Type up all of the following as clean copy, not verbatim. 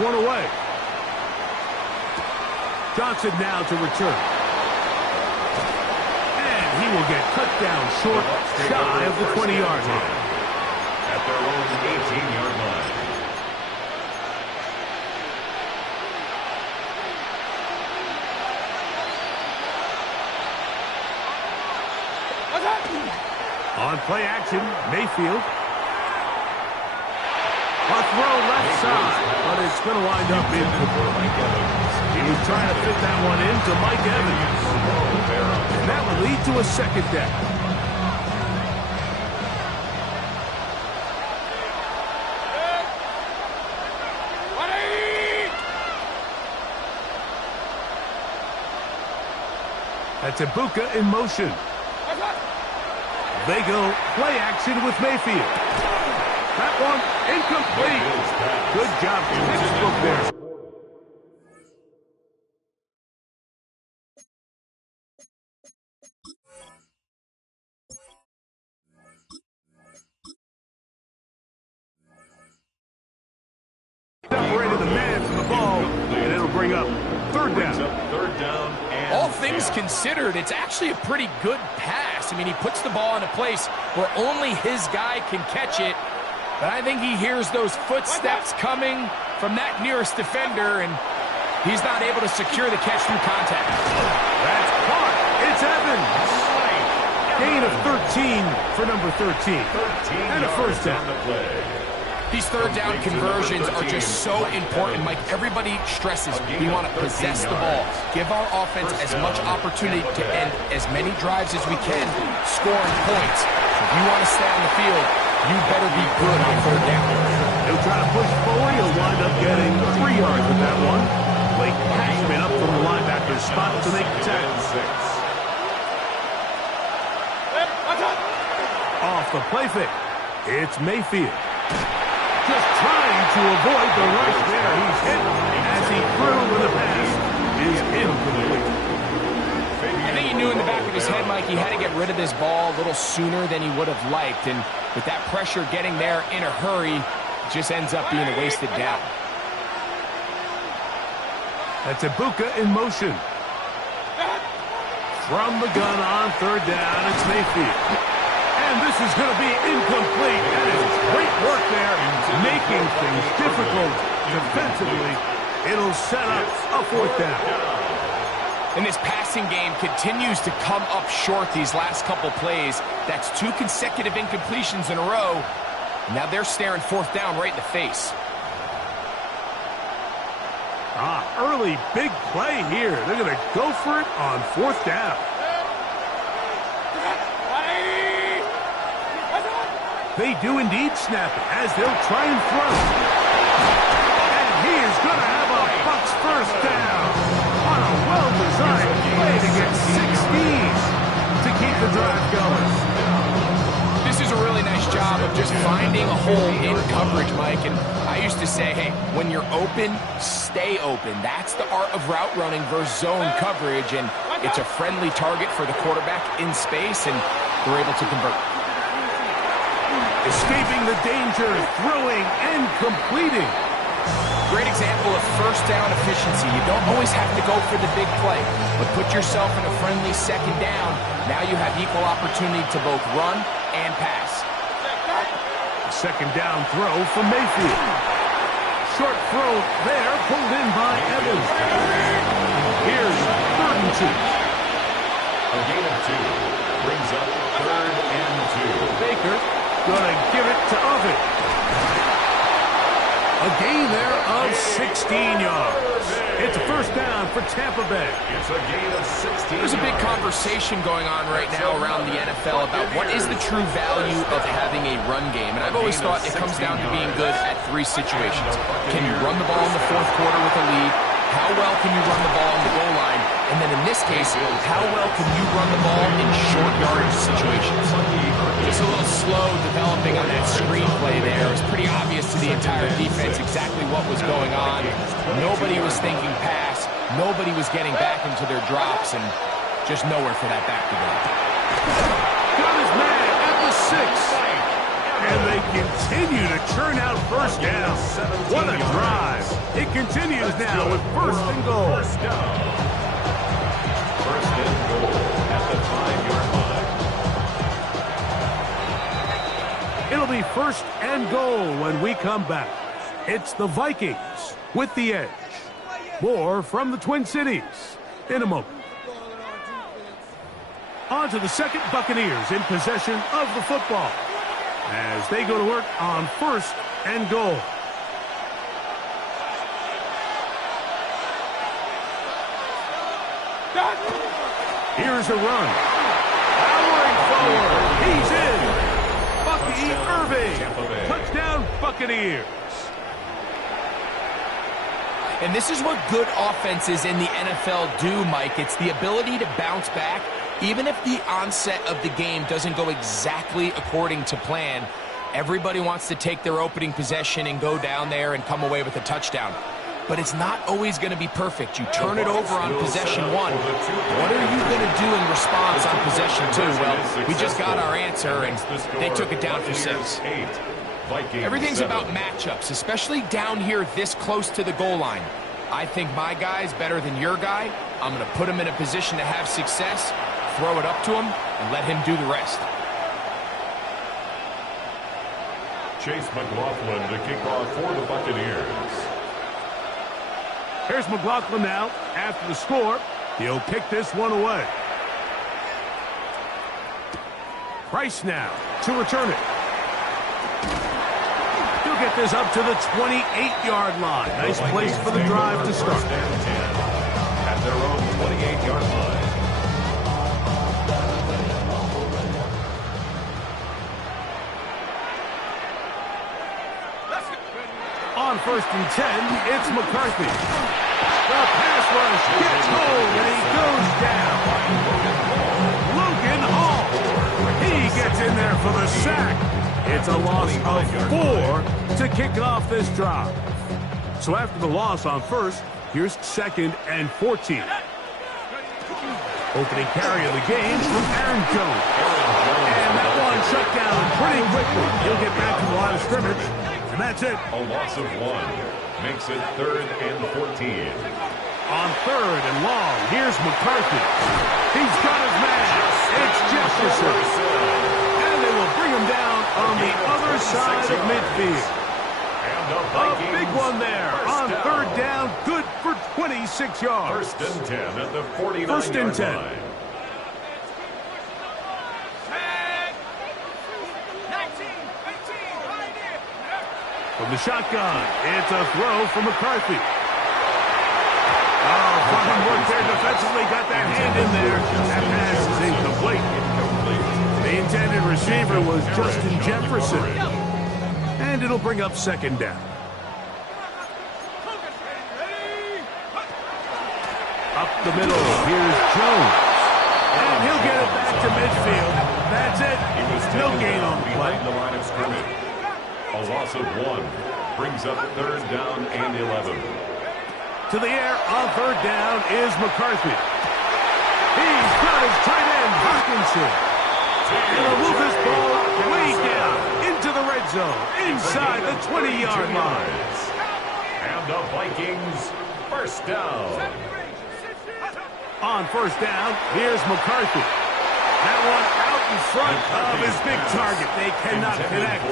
one away. Johnson now to return. And he will get cut down short, shy of the 20-yard line. At their own 18-yard line. On play action, Mayfield. A throw left side, but it's going to wind up incomplete. He was trying to fit that one into Mike Evans. And that will lead to a second down. That's Ibuka in motion. They go play action with Mayfield. That one incomplete. Good job, textbook there. Separated the man from the ball, and it'll bring up third down. All things considered, it's actually a pretty good pass. I mean, he puts the ball in a place where only his guy can catch it. But I think he hears those footsteps coming from that nearest defender, and he's not able to secure the catch through contact. That's caught. It's Evans. Gain of 13 for number 13. And a first down. These third down conversions are just so important, Mike. Everybody stresses we want to possess the ball. Give our offense as much opportunity to end as many drives as we can, scoring points. If you want to stay on the field, you better be good on third down. He'll try to push forward. He'll wind up getting 3 yards with that one. Blake Cashman up from the linebacker's spot to make the tackle. Off the play fake. It's Mayfield. Just trying to avoid the rush there. He's hit as he threw with the pass is incomplete. I think he knew in the back of his head, Mike, he had to get rid of this ball a little sooner than he would have liked. And with that pressure getting there in a hurry, it just ends up being a wasted down. That's Ibuka in motion. From the gun on third down, it's Mayfield. And this is going to be incomplete. That is great work there, making things difficult defensively. It'll set up a fourth down. And this passing game continues to come up short these last couple plays. That's 2 consecutive incompletions in a row. Now they're staring fourth down right in the face. Early big play here. They're going to go for it on fourth down. They do indeed snap it as they'll try and throw. And he is going to have a Bucs first down on a well-designed play to get 16 to keep the drive going. This is a really nice job of just finding a hole in coverage, Mike. And I used to say, hey, when you're open, stay open. That's the art of route running versus zone coverage. And it's a friendly target for the quarterback in space, and they're able to convert. Escaping the danger, throwing and completing. Great example of first down efficiency. You don't always have to go for the big play, but put yourself in a friendly second down. Now you have equal opportunity to both run and pass. Second down throw from Mayfield. Short throw there, pulled in by Evans. Here's 3rd and 2. A gain of 2 brings up 3rd and 2. Baker gonna give it to Oven. A gain there of 16 yards. It's a first down for Tampa Bay. It's a gain of 16. There's a big conversation going on right now around the NFL about what is the true value of having a run game. And I've always thought it comes down to being good at 3 situations. Can you run the ball in the 4th quarter with a lead? How well can you run the ball on the goal line? And then in this case, how well can you run the ball in short yardage situations? Just a little slow developing on that screenplay there. It was pretty obvious to the entire defense exactly what was going on. Nobody was thinking pass. Nobody was getting back into their drops, and just nowhere for that back to go. Got his man at the 6. And they continue to churn out first down. What a drive. It continues now with first and goal. First down. First and goal at the 5-yard line. It'll be first and goal when we come back. It's the Vikings with the edge. More from the Twin Cities in a moment. On to the second, Buccaneers in possession of the football as they go to work on first and goal. Here's a run. Powering forward. He's in. Bucky Irving. Touchdown, Buccaneers. And this is what good offenses in the NFL do, Mike. It's the ability to bounce back. Even if the onset of the game doesn't go exactly according to plan, everybody wants to take their opening possession and go down there and come away with a touchdown. But it's not always going to be perfect. You turn it over on possession one. What are you going to do in response on possession two? Well, we just got our answer, and they took it down for 6. Everything's about matchups, especially down here this close to the goal line. I think my guy's better than your guy. I'm going to put him in a position to have success, throw it up to him, and let him do the rest. Chase McLaughlin to kick off for the Buccaneers. Here's McLaughlin now. After the score, he'll kick this one away. Price now to return it. He'll get this up to the 28-yard line. Nice place for the drive to start. First and 10 at their own 28-yard line. On first and 10, it's McCarthy. The pass rush gets hold, and he goes down. Logan Hall. He gets in there for the sack. It's a loss of 4 to kick off this drive. So after the loss on first, here's second and 14. Opening carry of the game from Aaron Jones. And that one shut down pretty quickly. He'll get back to the line of scrimmage. And that's it. A loss of 1 makes it 3rd and 14. On third and long, here's McCarthy. He's got his man. It's Jefferson. And they will bring him down on the other side of midfield. A big one there on third down. Good for 26 yards. First and 10 at the 49-yard line. First and 10. From the shotgun, it's a throw for McCarthy. Oh, fine work there defensively. Got that hand in there. That pass is incomplete. The intended receiver was Justin Jefferson. And it'll bring up second down. Up the middle, here's Jones. And he'll get it back to midfield. That's it. No gain on the play. The line of scrimmage. A loss of 1 brings up 3rd down and 11. To the air on third down is McCarthy. He's got his tight end, Hockenson. And he'll move this ball way down into the red zone, inside the 20-yard line. And the Vikings first down. On first down, here's McCarthy. That one out in front of his big target. They cannot connect.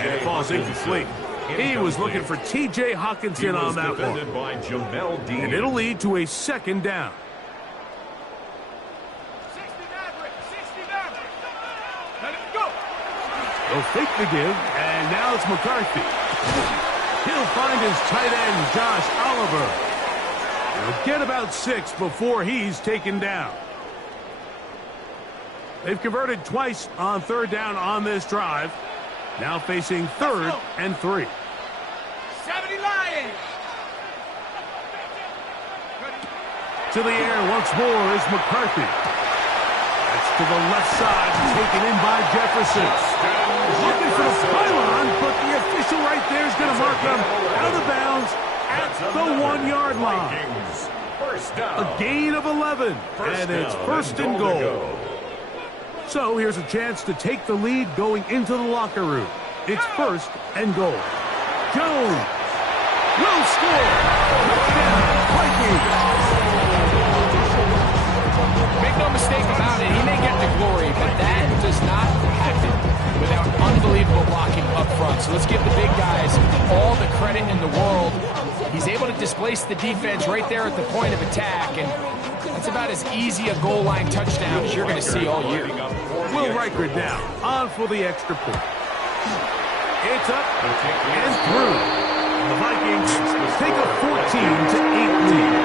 And it falls incomplete. He was looking for T.J. Hockenson on that one. And it'll lead to a second down. They'll fake the give, and now it's McCarthy. He'll find his tight end, Josh Oliver. He'll get about 6 before he's taken down. They've converted twice on third down on this drive. Now facing 3rd and 3. 70 Lions. To the air once more is McCarthy. That's to the left side, taken in by Jefferson. Looking for the pylon, but the official right there is going to mark him out of bounds at the 1-yard line. A gain of 11, and it's first and goal. So here's a chance to take the lead going into the locker room. It's first and goal. Jones will score. Touchdown, Vikings. Make no mistake about it, he may get the glory, but that does not happen without unbelievable blocking up front. So let's give the big guys all the credit in the world. He's able to displace the defense right there at the point of attack, and that's about as easy a goal line touchdown as you're going to see all year. Will Riker down, on for the extra point. It's up and through. The Vikings take a 14-8 lead.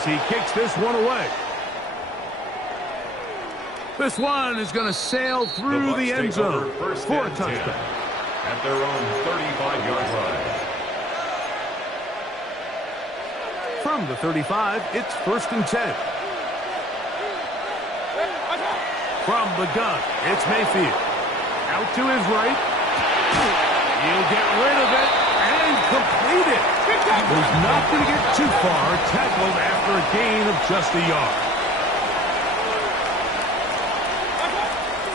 He kicks this one away. This one is going to sail through the end zone for a touchdown. At their own 35-yard line. From the 35, it's first and 10. From the gun, it's Mayfield. Out to his right. He'll get rid of it and complete it. Was not going to get too far, tackled after a gain of just a yard.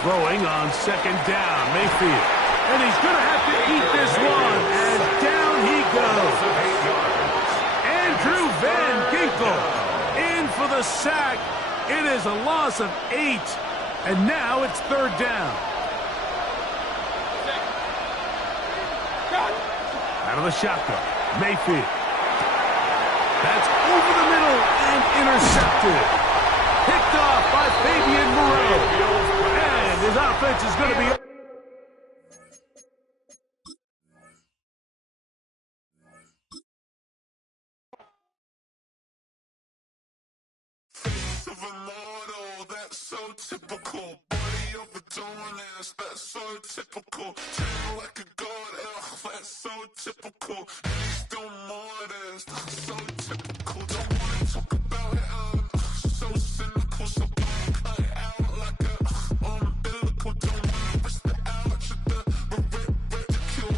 Throwing on second down, Mayfield. And he's going to have to eat this one, and down he goes. Andrew Van Ginkel in for the sack. It is a loss of 8, and now it's third down. Out of the shotgun, Mayfield. That's over the middle and intercepted. Picked off by Fabian Moreau. And his offense is going to be... Of a model, that's so typical. Body of a dominance, that's so typical. Tail like a god, that's so typical. And he's still modest, so typical. Don't wanna talk about it, so cynical. So don't cut it out like a umbilical. Don't wanna risk it out, ridicule.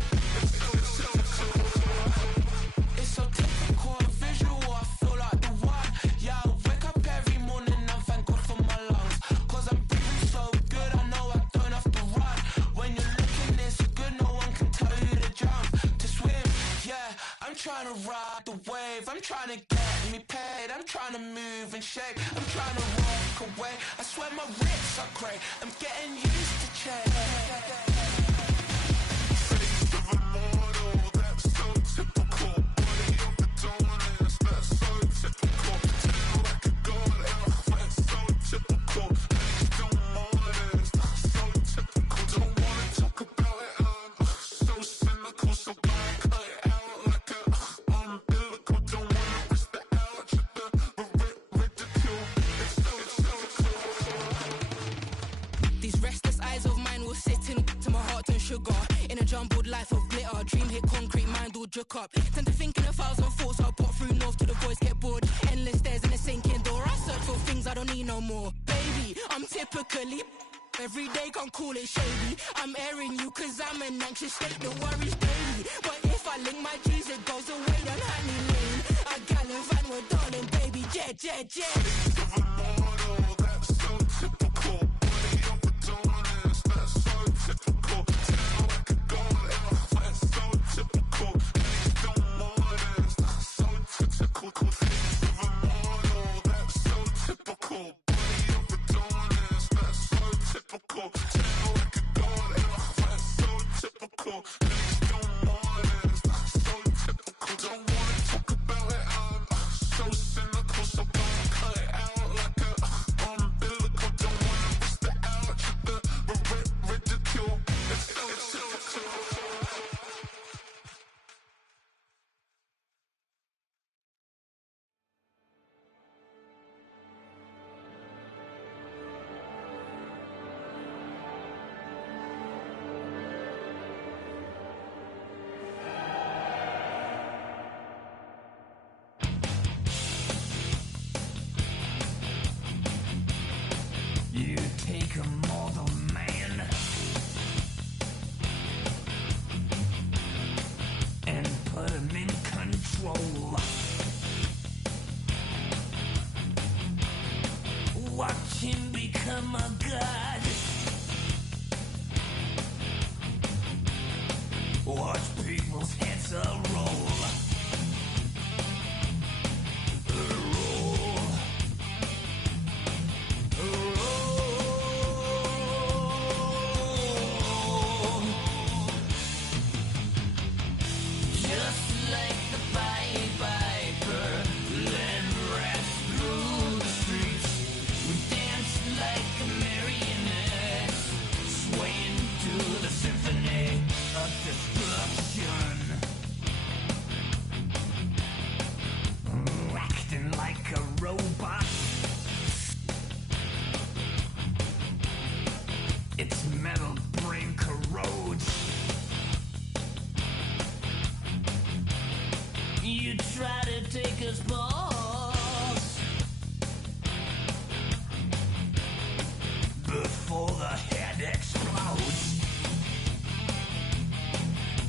It's so typical, visual, I feel like the one. Yeah, I wake up every morning and thank God for my lungs. Cause I'm breathing so good, I know I don't have to run. When you're looking this good, no one can tell you to jump, to swim. Yeah, I'm trying to ride the wave, I'm trying to get me paid, I'm trying to move and shake, I'm trying to walk away. I swear my wrists are great, I'm getting used to change. Face of a model, that's so typical. Body of the dominance, that's so typical. Tail like a god, that's so typical. And he's still modest, so typical. Don't wanna talk about it, so cynical. So don't cut it out like a umbilical. Don't wanna risk the ouch, ridicule. It's so these restless eyes of mine will sit in to my heart and sugar. In a jumbled life of glitter, dream hit concrete, mind all jook up. Tend to think in 1,000 thoughts, I'll pop through north till the voice get bored. Endless stairs in a sinking door, I search for things I don't need no more. Baby, I'm typically every day, can't call it shady. I'm airing you cause I'm an anxious state, the worries daily. But if I link my G's, it goes away down Honey Lane. I gallivant with darling, baby, jet. Face of a model, that's so typical. Body of a dominance, that's so typical. Tail like a god, that's so typical. And he's still modest, so typical. Face of a model, that's so typical. Body of a dominance, that's so typical. Tail like a god, that's so typical. And he's still modest, so typical. Don't wanna talk about it, so cynical. So don't cut it out Undertaker's boss. Before the head explodes.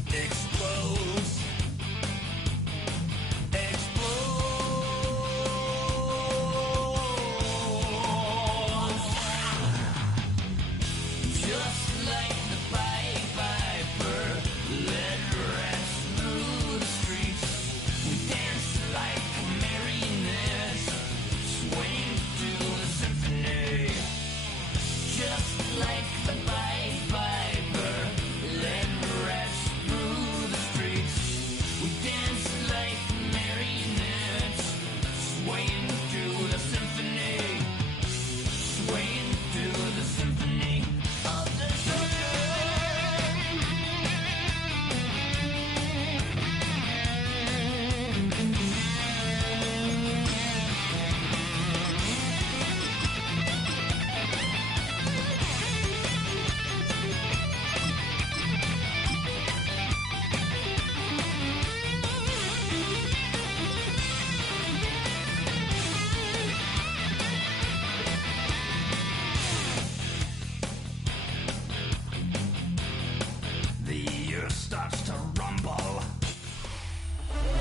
Explodes. Just like the Pied Piper, led rats through the streets. We dance like marionettes, swaying to the symphony. Just like the Pied Piper, led rats through the streets. We dance like marionettes, swaying to the symphony. Swaying to the symphony of the future. The earth starts to rumble.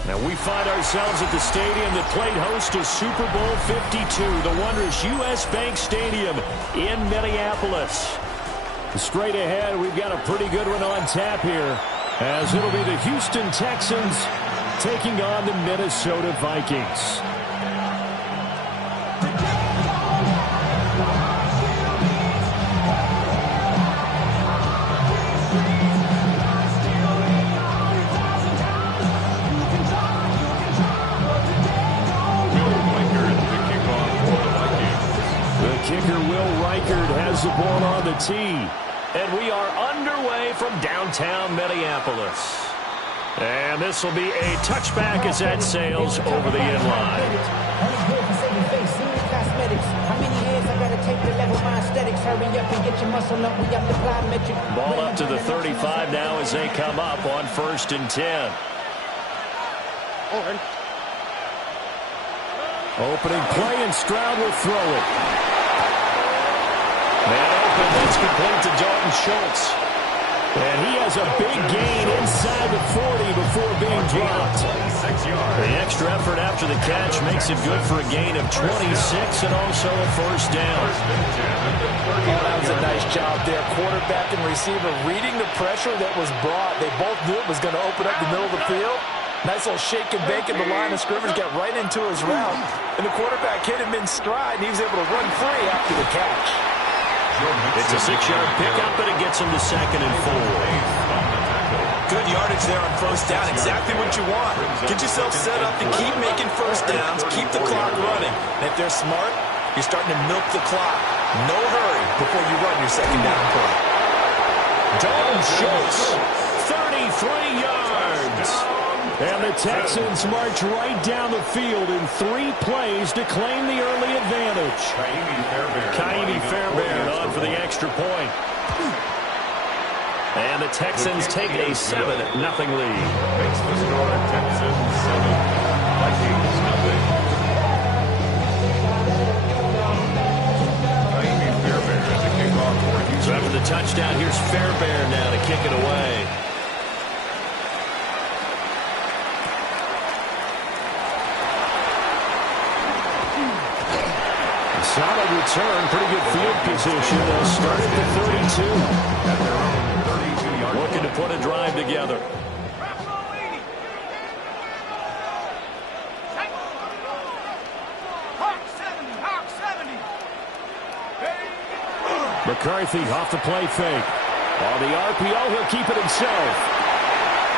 Now we find ourselves at the stadium that played host to Super Bowl 52, the wondrous U.S. Bank Stadium in Minneapolis. Straight ahead, we've got a pretty good one on tap here, as it'll be the Houston Texans taking on the Minnesota Vikings. Kicker Will Reichard has the ball on the tee. And we are underway from downtown Minneapolis. And this will be a touchback as that sails over the inline. Ball up to the 35 now as they come up on 1st and 10. Opening play, and Stroud will throw it. Man open, that's complete to Dalton Schultz. And he has a big gain inside the 40 before being dropped. The extra effort after the catch makes it good for a gain of 26 and also a 1st down. Oh, that was a nice job there. Quarterback and receiver reading the pressure that was brought. They both knew it was going to open up the middle of the field. Nice little shake and bake in the line of scrimmage, got right into his route. And the quarterback hit him in stride, and he was able to run free after the catch. It's a 6-yard pickup, but it gets him to 2nd and 4. Good yardage there on 1st down. Exactly what you want. Get yourself set up to keep making 1st downs, keep the clock running. And if they're smart, you're starting to milk the clock. No hurry before you run your 2nd down play. Dalton Schultz, 33 yards. And the Texans march right down the field in 3 plays to claim the early advantage. Kaimi Fairbairn on for the extra point. And the Texans take a 7-0 lead. Makes the score Texans 7, Vikings nothing. Kaimi Fairbairn to kick off for Houston. So after the touchdown, here's Fairbairn now to kick it away. Solid return, pretty good field position. They'll start at the 32. At their own 32-yard line. Looking to put a drive together. McCarthy off the play fake. On the RPO, he'll keep it himself.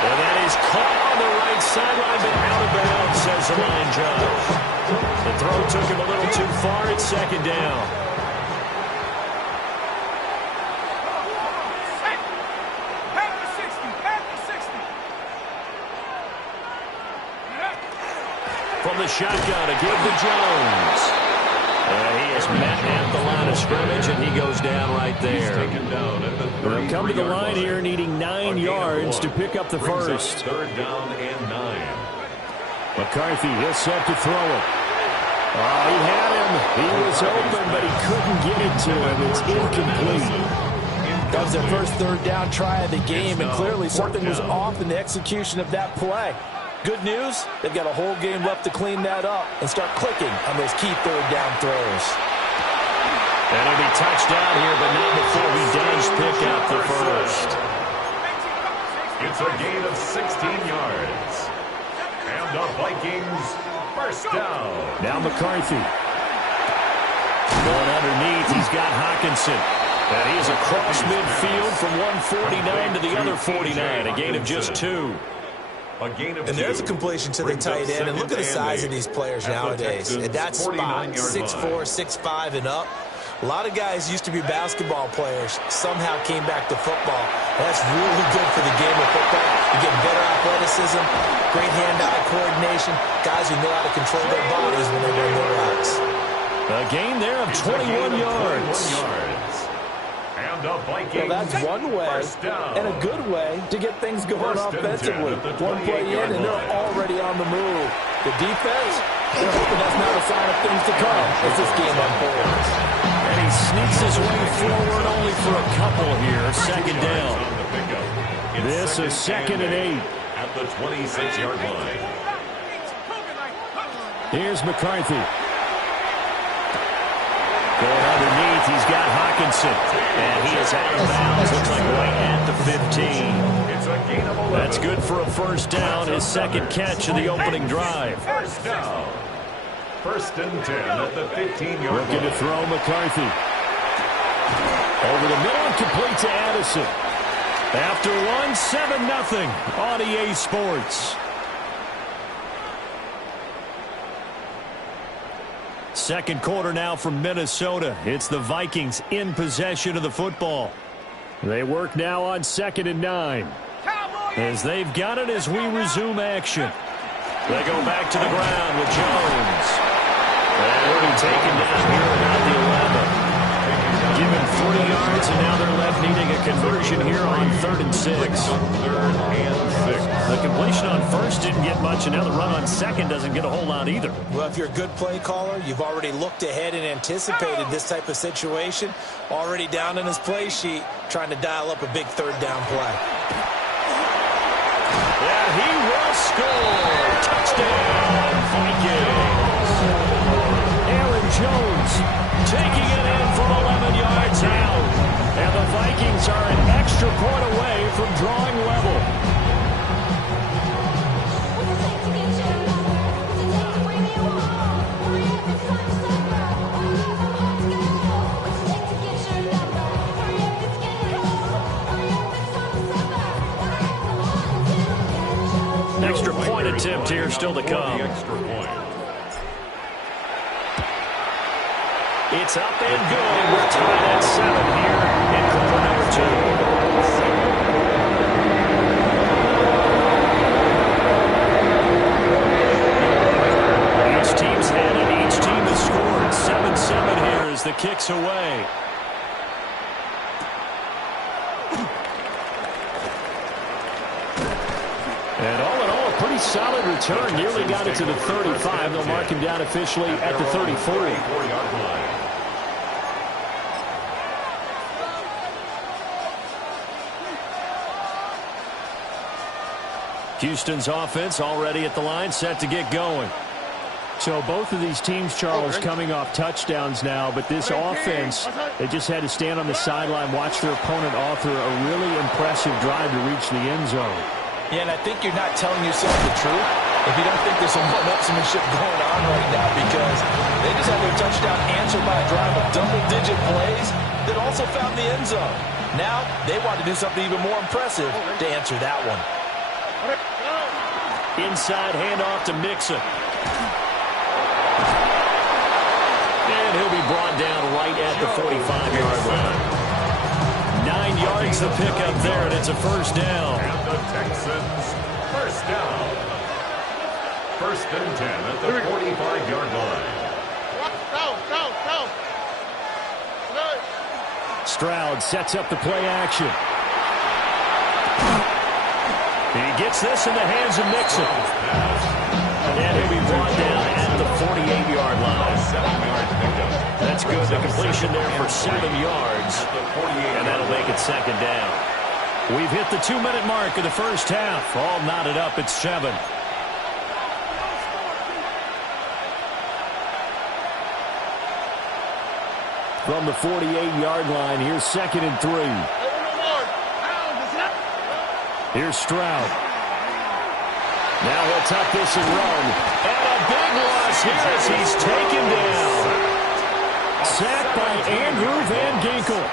And that is caught on the right sideline, but out of bounds, says the line judge. The throw took him a little too far. It's 2nd down. From the shotgun to give to Jones. He is met at the line of scrimmage, and he goes down right there. They'll come to the line here, needing 9 yards to pick up the first. 3rd down and 9. McCarthy, he'll set to throw it. Oh, he had him. He was open, but he couldn't get it to him. It's incomplete. That was their first third down try of the game, and clearly something was off in the execution of that play. Good news, they've got a whole game left to clean that up and start clicking on those key third down throws. And he'll be touchdown here, but not before he does pick up the first. It's a gain of 16 yards. And the Vikings first down. Now McCarthy. Going underneath, he's got Hawkinson. And he is across midfield from 149 to the other 49, a gain of just 2. And there's a completion to the tight end. And look at the size of these players nowadays. At that spot, 6'4", 6'5", and up. A lot of guys used to be basketball players, somehow came back to football. That's really good for the game of football. You get better athleticism, great hand-eye coordination, guys who know how to control their bodies when they run their routes. A gain there of 21 yards. Well, that's one way and a good way to get things going offensively. One play in, and they're already on the move. The defense, they're hoping that's not a sign of things to come as this game unfolds. And he sneaks his way forward only for a couple here. Second down. This is 2nd and 8. At the 26-yard line. Here's McCarthy. Going underneath, he's got Hawkinson. And he is out of bounds. Looks like right at the 15. That's good for a first down. His second catch of the opening drive. First down. 1st and 10 at the 15-yard line. Looking to throw McCarthy. Over the middle and complete to Addison. After one, 7-0 on EA Sports. Second quarter now from Minnesota. It's the Vikings in possession of the football. They work now on 2nd and 9. As they've got it as we resume action. They go back to the ground with Jones. And he'll be taken down here about the 11. Given 40 yards, and now they're left needing a conversion here on 3rd and 6. 3rd and 6. The completion on first didn't get much, and now the run on second doesn't get a whole lot either. Well, if you're a good play caller, you've already looked ahead and anticipated this type of situation. Already down in his play sheet, trying to dial up a big third down play. And he will score. Touchdown, Vikings. Aaron Jones taking it in from 11 yards out. And the Vikings are an extra point away from drawing level. Extra point attempt here still to come. It's up and good. We're tied at 7 here in quarter number 2. Each team's had it. Each team has scored. 7-7 here as the kick's away. And all in all, a pretty solid return. Nearly got it to the 35. They'll mark him down officially at the 34. Houston's offense already at the line, set to get going. So both of these teams, Charles, coming off touchdowns now, but this offense, they just had to stand on the sideline, watch their opponent author a really impressive drive to reach the end zone. Yeah, and I think you're not telling yourself the truth if you don't think there's some one-upsmanship going on right now, because they just had their touchdown answered by a drive of double-digit plays that also found the end zone. Now they want to do something even more impressive to answer that one. Inside handoff to Mixon. And he'll be brought down right at the 45-yard line. 9 yards to pick up there, and it's a first down. And the Texans first down. 1st and 10 at the 45-yard line. Stroud sets up the play action. He gets this in the hands of Mixon. And he'll be brought down at the 48-yard line. 7-yard pickup. That's good. The completion there for 7 yards. And that'll make it second down. We've hit the 2-minute mark of the first half. All knotted up at 7. From the 48-yard line, here's 2nd and 3. Here's Stroud. Now he'll tuck this and run. And a big loss here as he's taken down. Sacked by Andrew Van Ginkel.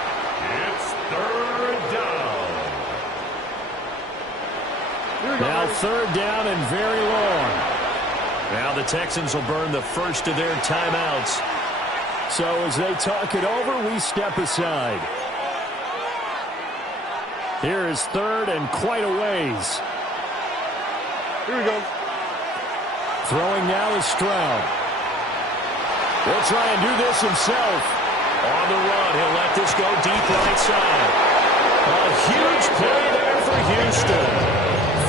It's 3rd down. Now 3rd down and very long. Now the Texans will burn the first of their timeouts. So as they talk it over, we step aside. Here is 3rd and quite a ways. Here we go. Throwing now is Stroud. He'll try and do this himself. On the run, he'll let this go deep right side. A huge play there for Houston.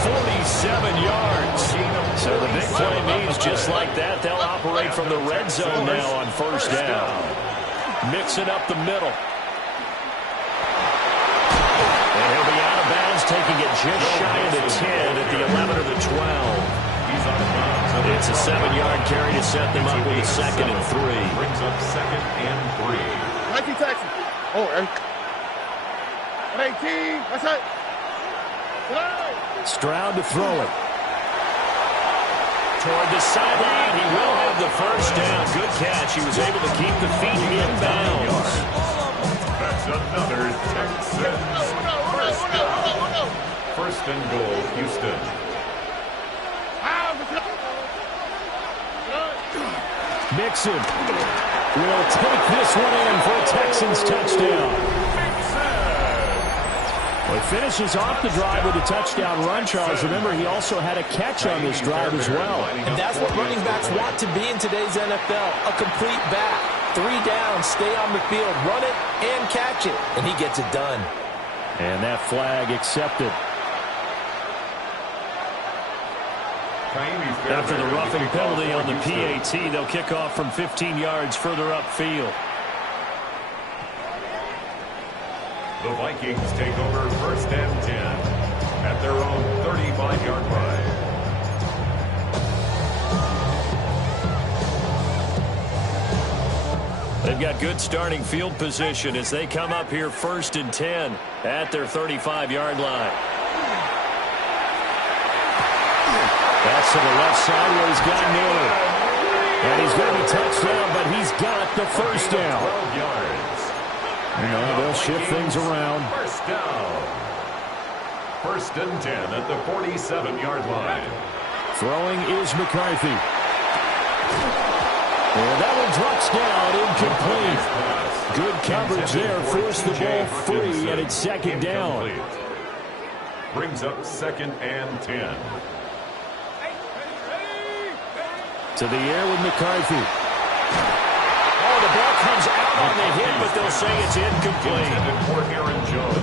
47 yards. So the big play means just like that, they'll operate from the red zone now on 1st down. Mixing up the middle. And he'll be out of bounds, taking it just shy of the 10 at the 11 or the 12. It's a 7-yard carry to set them up with a 2nd and 3. Brings up 2nd and 3. 19 Texans. Oh, 18. That's it. Stroud to throw it. Toward the sideline, he will have the first down. Good catch. He was able to keep the feet in bounds. That's another Texans first down. 1st and goal, Houston. Mixon will take this one in for a Texans touchdown. Well, he finishes off the drive with a touchdown run, Charles. Remember, he also had a catch on this drive as well. And that's what running backs want to be in today's NFL, a complete back. 3 down, stay on the field, run it, and catch it. And he gets it done. And that flag accepted. After the roughing penalty on the PAT, they'll kick off from 15 yards further upfield. The Vikings take over 1st and 10 at their own 35-yard line. They've got good starting field position as they come up here 1st and 10 at their 35-yard line. That's to the left side where he's got Miller. And he's going to be touchdown, but he's got the first down. 12 yards. They'll shift things around. 1st down. 1st and 10 at the 47-yard line. Throwing is McCarthy. And that one drops down, incomplete. Good coverage there, forced the ball free, and it's 2nd down. Brings up 2nd and 10. To the air with McCarthy. Oh, the ball comes out on the hit, but they'll say it's incomplete.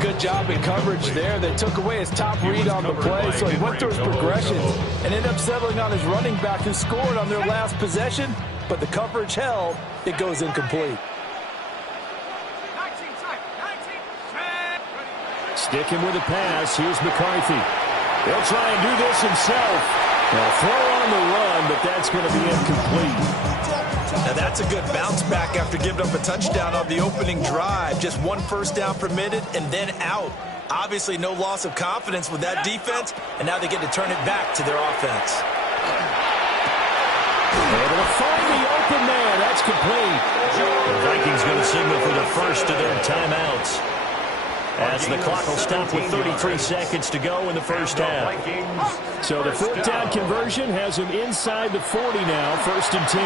Good job in coverage there. They took away his top read on the play, so he went through his progressions and ended up settling on his running back who scored on their last possession, but the coverage held. It goes incomplete. Sticking with the pass, here's McCarthy. He'll try and do this himself. They'll throw on the run, but that's going to be incomplete. Now that's a good bounce back after giving up a touchdown on the opening drive. Just 1 first down permitted and then out. Obviously no loss of confidence with that defense, and now they get to turn it back to their offense. Able to find the open man. That's complete. The Vikings going to signal for the first of their timeouts, as the clock will stop with 33 seconds to go in the first half. So the 4th down conversion has him inside the 40 now, 1st and 10.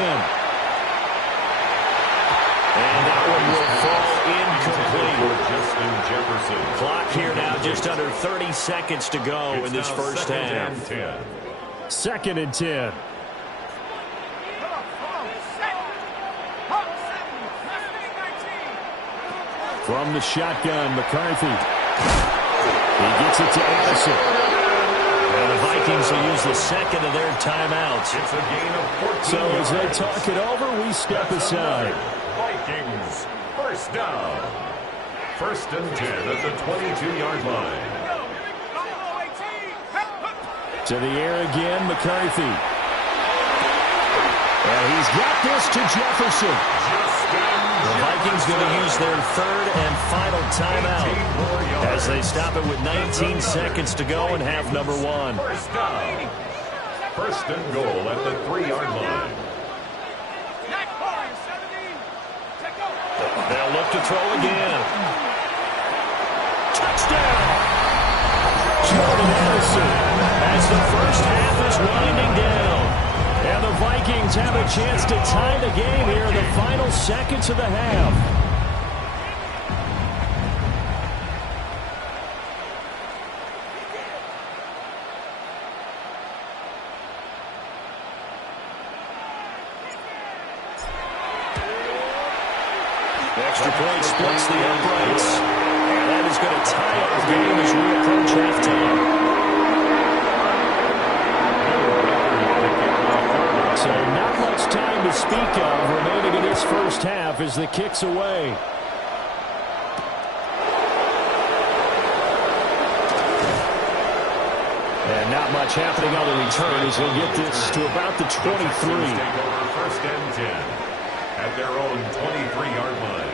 And that one will fall incomplete. Clock here now just under 30 seconds to go in this first half. 2nd and 10. From the shotgun, McCarthy. He gets it to Addison. And the Vikings will use the second of their timeouts. It's a gain of 14 So as they yards. talk it over, we step aside. Vikings, first down. First and 10 at the 22-yard line. To the air again, McCarthy. And he's got this to Jefferson. The Vikings going to use their third and final timeout as they stop it with 19 seconds to go in half number one. First down. First and goal at the 3-yard line. They'll look to throw again. Touchdown! Jordan Addison as the first half is winding down. And the Vikings have a chance to tie the game here in the final seconds of the half. Extra point splits the uprights. And that is going to tie up the game as we approach halftime. So not much time to speak of remaining in this first half as the kick's away. And not much happening on the return as he'll get this to about the 23. Take over first and 10 at their own 23-yard line.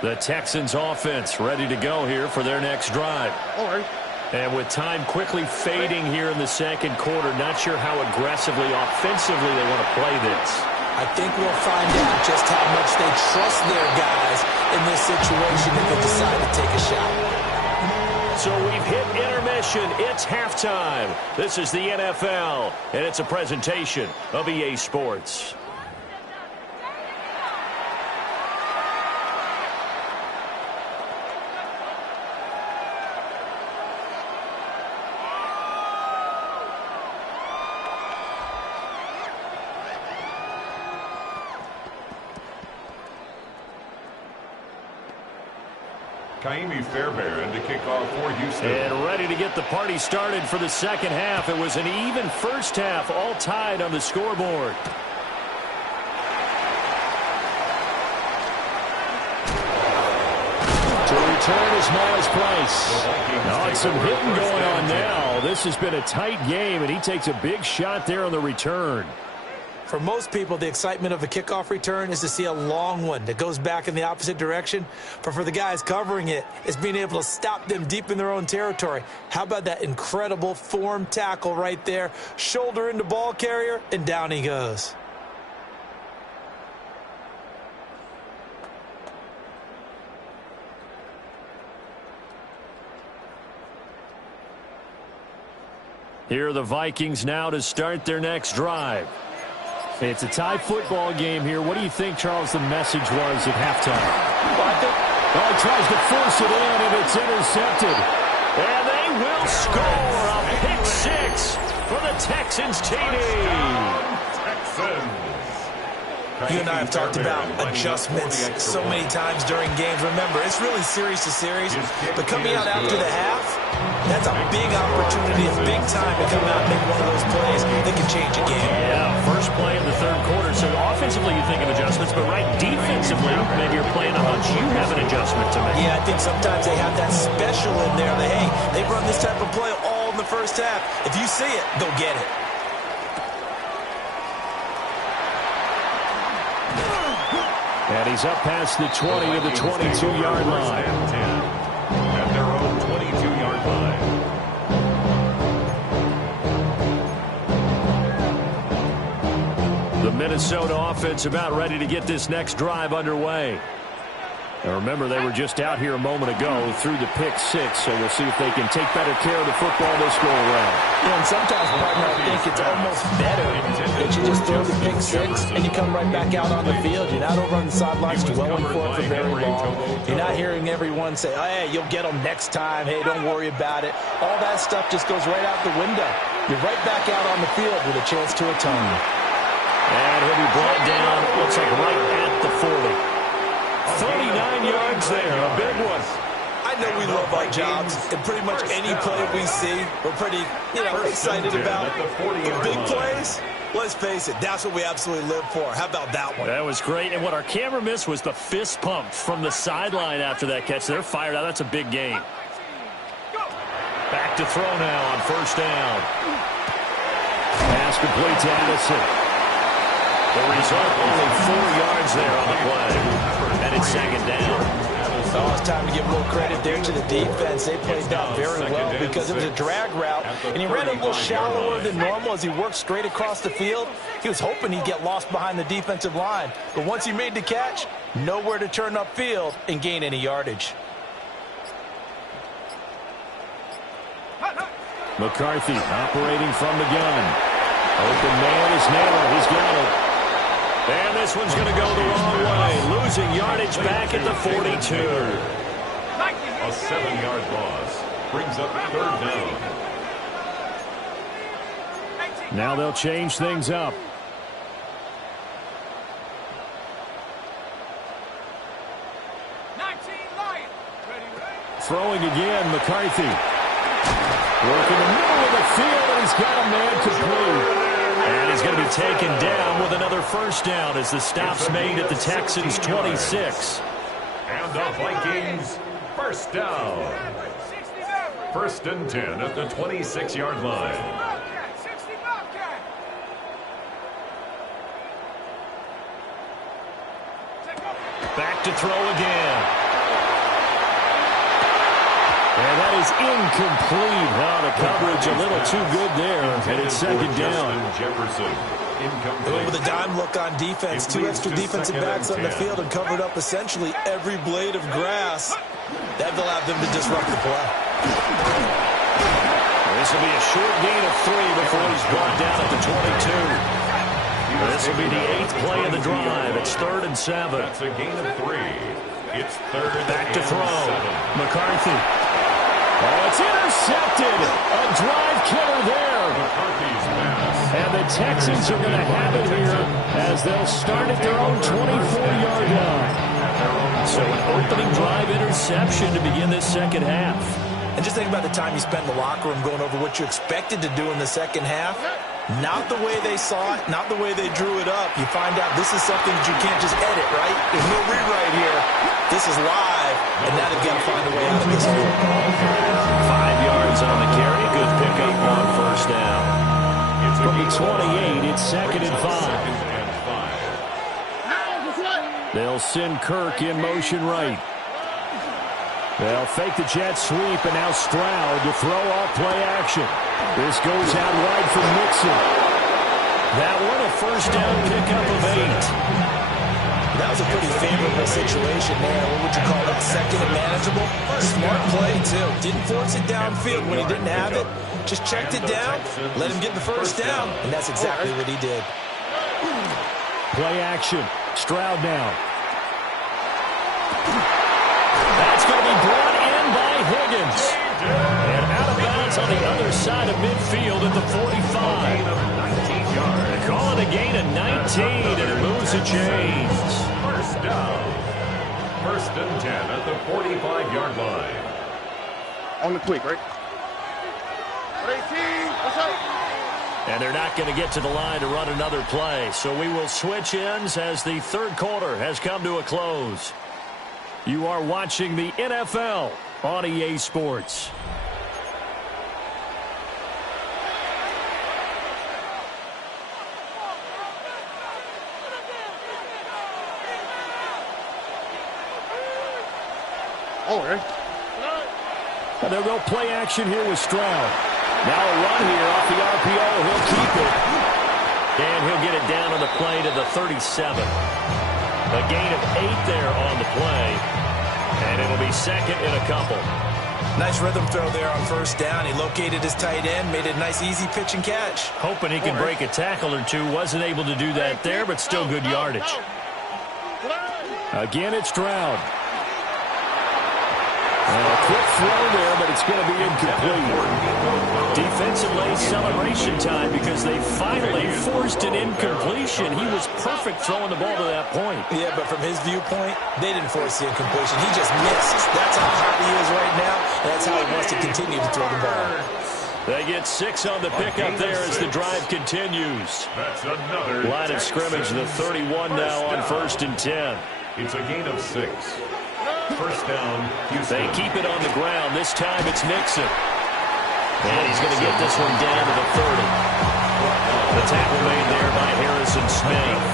The Texans offense ready to go here for their next drive. All right. And with time quickly fading here in the second quarter, not sure how aggressively, offensively they want to play this. I think we'll find out just how much they trust their guys in this situation if they decide to take a shot. So we've hit intermission. It's halftime. This is the NFL, and it's a presentation of EA Sports. Kaimi Fairbairn to kick off for Houston. And ready to get the party started for the second half. It was an even first half, all tied on the scoreboard. To return is Miles Price. Oh, and some hitting going on now. This has been a tight game, and he takes a big shot there on the return. For most people, the excitement of a kickoff return is to see a long one that goes back in the opposite direction. But for the guys covering it, it's being able to stop them deep in their own territory. How about that incredible form tackle right there? Shoulder into ball carrier, and down he goes. Here are the Vikings now to start their next drive. It's a tie football game here. What do you think, Charles, the message was at halftime? Well, he tries to force it in, and it's intercepted. And they will score a pick six for the Texans TD. Texans. You and I have talked about adjustments so many times during games. Remember, it's really series to series, but coming out after the half, that's a big opportunity, a big time to come out and make one of those plays that can change a game. Yeah, first play of the third quarter. So offensively you think of adjustments, but right defensively, maybe you're playing a hunch. You have an adjustment to make. Yeah, I think sometimes they have that special in there that, hey, they've run this type of play all in the first half. If you see it, they'll get it. And he's up past the 20 to the 22-yard line. At their own 22-yard line. The Minnesota offense about ready to get this next drive underway. Now remember, they were just out here a moment ago through the pick six, so we'll see if they can take better care of the football this go around. Yeah, and sometimes, partner, I think it's almost better that you just throw the pick six and you come right back out on the field. You're not over on the sidelines dwelling for it for very long. You're not hearing everyone say, hey, you'll get them next time. Hey, don't worry about it. All that stuff just goes right out the window. You're right back out on the field with a chance to atone. And he'll be brought down, looks like right at the 40. 39 yards there, a big one. I know we love our jobs, and pretty much any play we see, we're pretty, excited about. The big plays, let's face it, that's what we absolutely live for. How about that one? That was great, and what our camera missed was the fist pump from the sideline after that catch. They're fired out. That's a big game. Back to throw now on first down. Pass complete to Addison. The result, only 4 yards there on the play. And it's second down. Oh, it's time to give a little credit there to the defense. They played that very well because it was a drag route, and he ran a little shallower than normal as he worked straight across the field. He was hoping he'd get lost behind the defensive line, but once he made the catch, nowhere to turn upfield and gain any yardage. McCarthy operating from the gun. Open man is Naylor. He's got it. And this one's going to go the wrong way. Losing yardage back at the 42. A 7-yard loss brings up third down. Now they'll change things up. Throwing again, McCarthy. Working the middle of the field, and he's got a man complete. And he's going to be taken down with another first down as the stop's made at the Texans' 26. And the Vikings first down. First and 10 at the 26-yard line. Back to throw again. And that is incomplete. Oh, the coverage a little too good there. And it's second down. With a dime look on defense, 2 extra defensive backs on the field and covered up essentially every blade of grass. That will allow them to disrupt the play. This will be a short gain of 3 before he's brought down at the 22. This will be the 8th play of the drive. It's 3rd and 7. That's a gain of 3. It's 3rd Back to throw. 7. McCarthy. Oh, it's intercepted. A drive killer there. McCarthy's pass. And the Texans are going to have it here as they'll start at their own 24-yard line. So an opening drive interception to begin this second half. And just think about the time you spent in the locker room going over what you expected to do in the second half. Not the way they saw it, not the way they drew it up. You find out this is something that you can't just edit, right? There's no rewrite here. This is live, and now they've got to find a way out of this one. 5 yards on the carry. Good pickup on first down. From the 28, it's 2nd and 5. They'll send Kirk in motion right. They'll fake the jet sweep, and now Stroud to throw off play action. This goes out wide for Mixon. That one a first down pickup of 8. That was a pretty favorable situation there. What would you call that? Second and manageable? Smart play, too. Didn't force it downfield when he didn't have it. Just checked it down, let him get the first down, and that's exactly what he did. Play action. Stroud now. That's going to be brought in by Higgins. And out of bounds on the other side of midfield at the 45. They call it a gain of 19, and it moves the chains. First down. First and 10 at the 45-yard line. On the quick, right? 18, what's up? And they're not going to get to the line to run another play. So we will switch ends as the third quarter has come to a close. You are watching the NFL on EA Sports. Oh, right. And they'll go play action here with Stroud. Now a run here off the RPO. He'll keep it. And he'll get it down on the play to the 37. A gain of 8 there on the play. And it'll be second in a couple. Nice rhythm throw there on first down. He located his tight end, made a nice easy pitch and catch. Hoping he can break a tackle or two. Wasn't able to do that there, but still good yardage. Again, it's Stroud. A quick throw there, but it's going to be incomplete. Defensively, celebration time because they finally forced an incompletion. He was perfect throwing the ball to that point. Yeah, but from his viewpoint, they didn't force the incompletion. He just missed. That's how hot he is right now, and that's how he wants to continue to throw the ball. They get 6 on the pickup there as the drive continues. That's another line of scrimmage, the 31 now on 1st and 10. It's a gain of 6. First down, Houston. They keep it on the ground. This time it's Mixon. And he's going to get this one down to the 30. The tackle made there by Harrison Smith.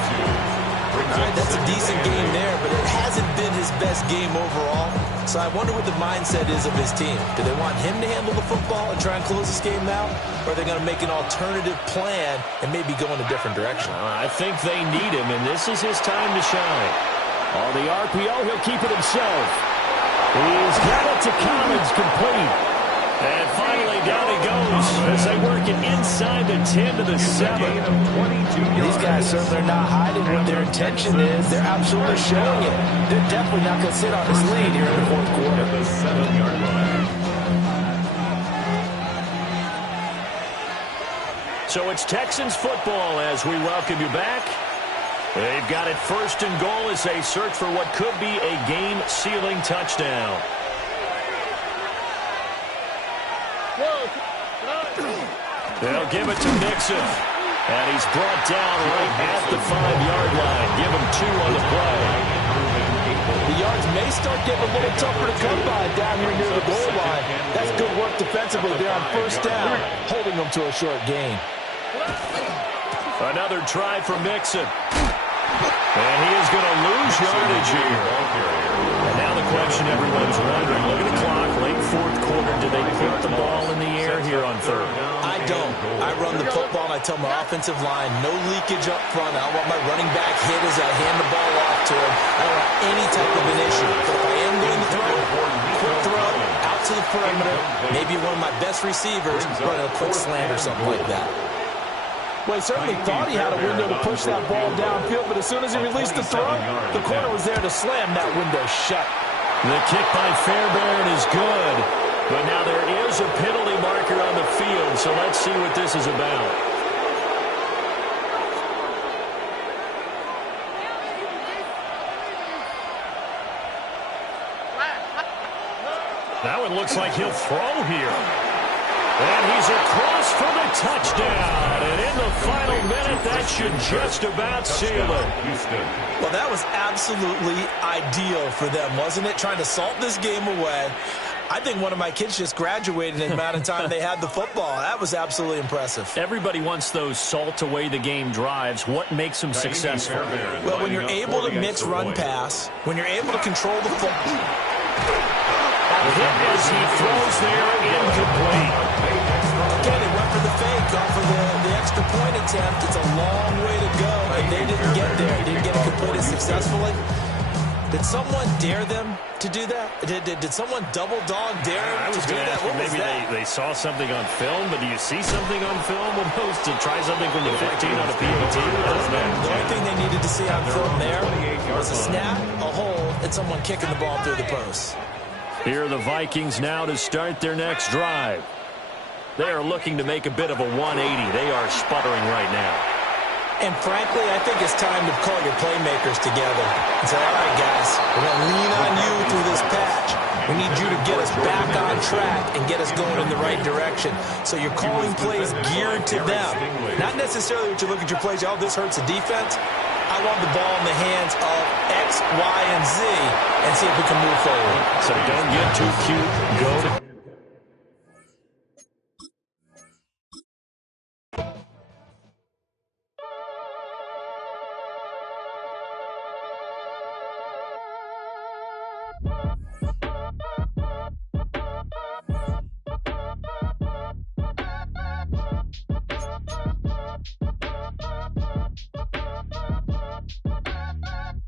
All right, that's a decent game there, but it hasn't been his best game overall. So I wonder what the mindset is of his team. Do they want him to handle the football and try and close this game out? Or are they going to make an alternative plan and maybe go in a different direction? I think they need him, and this is his time to shine. On the RPO, he'll keep it himself. He's got it to Collins, complete. And finally, down he goes as they work it inside the 10 to the 7. These guys certainly are not hiding what their intention is. They're absolutely showing it. They're definitely not going to sit on this lead here in the fourth quarter. The 7-yard line. So it's Texans football as we welcome you back. They've got it 1st and goal as they search for what could be a game-sealing touchdown. They'll give it to Mixon. And he's brought down right at the 5-yard line. Give him 2 on the play. The yards may start getting a little tougher to come by down here near the goal line. That's good work defensively there on 1st down, holding them to a short gain. Another try for Mixon. And he is going to lose yardage here. And now the question everyone's wondering, look at the clock, late 4th quarter, do they put the ball in the air here on 3rd? I don't. I run the football and I tell my offensive line, no leakage up front. I don't want my running back hit as I hand the ball off to him. I don't want any type of an issue. But if I am going to throw, quick throw, out to the perimeter, maybe one of my best receivers running a quick slant or something like that. Well, he certainly thought he had a window to push that ball downfield, but as soon as he released the throw, the corner was there to slam that window shut. The kick by Fairbairn is good, but now there is a penalty marker on the field, so let's see what this is about. Now it looks like he'll throw here. And he's across for the touchdown. And in the final minute, that should just about seal it. Well, that was absolutely ideal for them, wasn't it? Trying to salt this game away. I think one of my kids just graduated in the amount of time they had the football. That was absolutely impressive. Everybody wants those salt-away-the-game drives. What makes them successful? Well, when you're able to mix run-pass, when you're able to control the football. Hit as he throws there, incomplete. Again, it went for the fake off of the extra point attempt. It's a long way to go, and they didn't get there. They didn't get it completed successfully. Did someone dare them to do that? Did someone double dog dare them to do that? What was maybe that? They saw something on film, but do you see something on film opposed to try something from the 15 on a PAT? The only thing they needed to see on film there was a snap, a hold, and someone kicking the ball through the post. Here are the Vikings now to start their next drive. They are looking to make a bit of a 180. They are sputtering right now. And frankly, I think it's time to call your playmakers together and say, all right, guys, we're going to lean on you through this patch. We need you to get us back on track and get us going in the right direction. So you're calling plays geared to them. Not necessarily what you look at your plays, oh, this hurts the defense. I want the ball in the hands of X, Y, and Z and see if we can move forward. So don't get too cute. Go to...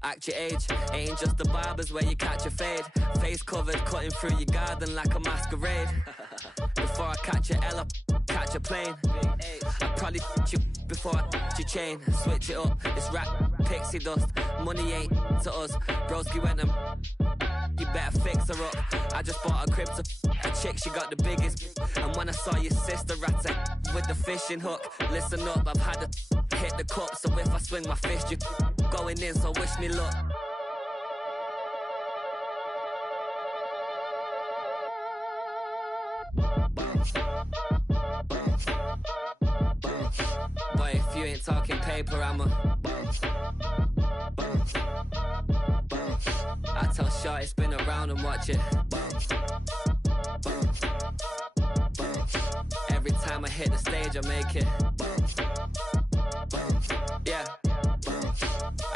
Act your age, ain't just the barbers where you catch a fade. Face covered, cutting through your garden like a masquerade. Before I catch a L, catch a plane. I probably f*** you before I f*** your chain. Switch it up, it's rap, pixie dust. money ain't to us. Broski went and you better fix her up. I just bought a crib to a chick, she got the biggest. And when I saw your sister at with the fishing hook, listen up, I've had to hit the cup. So if I swing my fist, you going in, so wish me luck. Boy, if you ain't talking paper, I'm a I tell Shorty spin around and watch it. Every time I hit the stage, I make it. Yeah.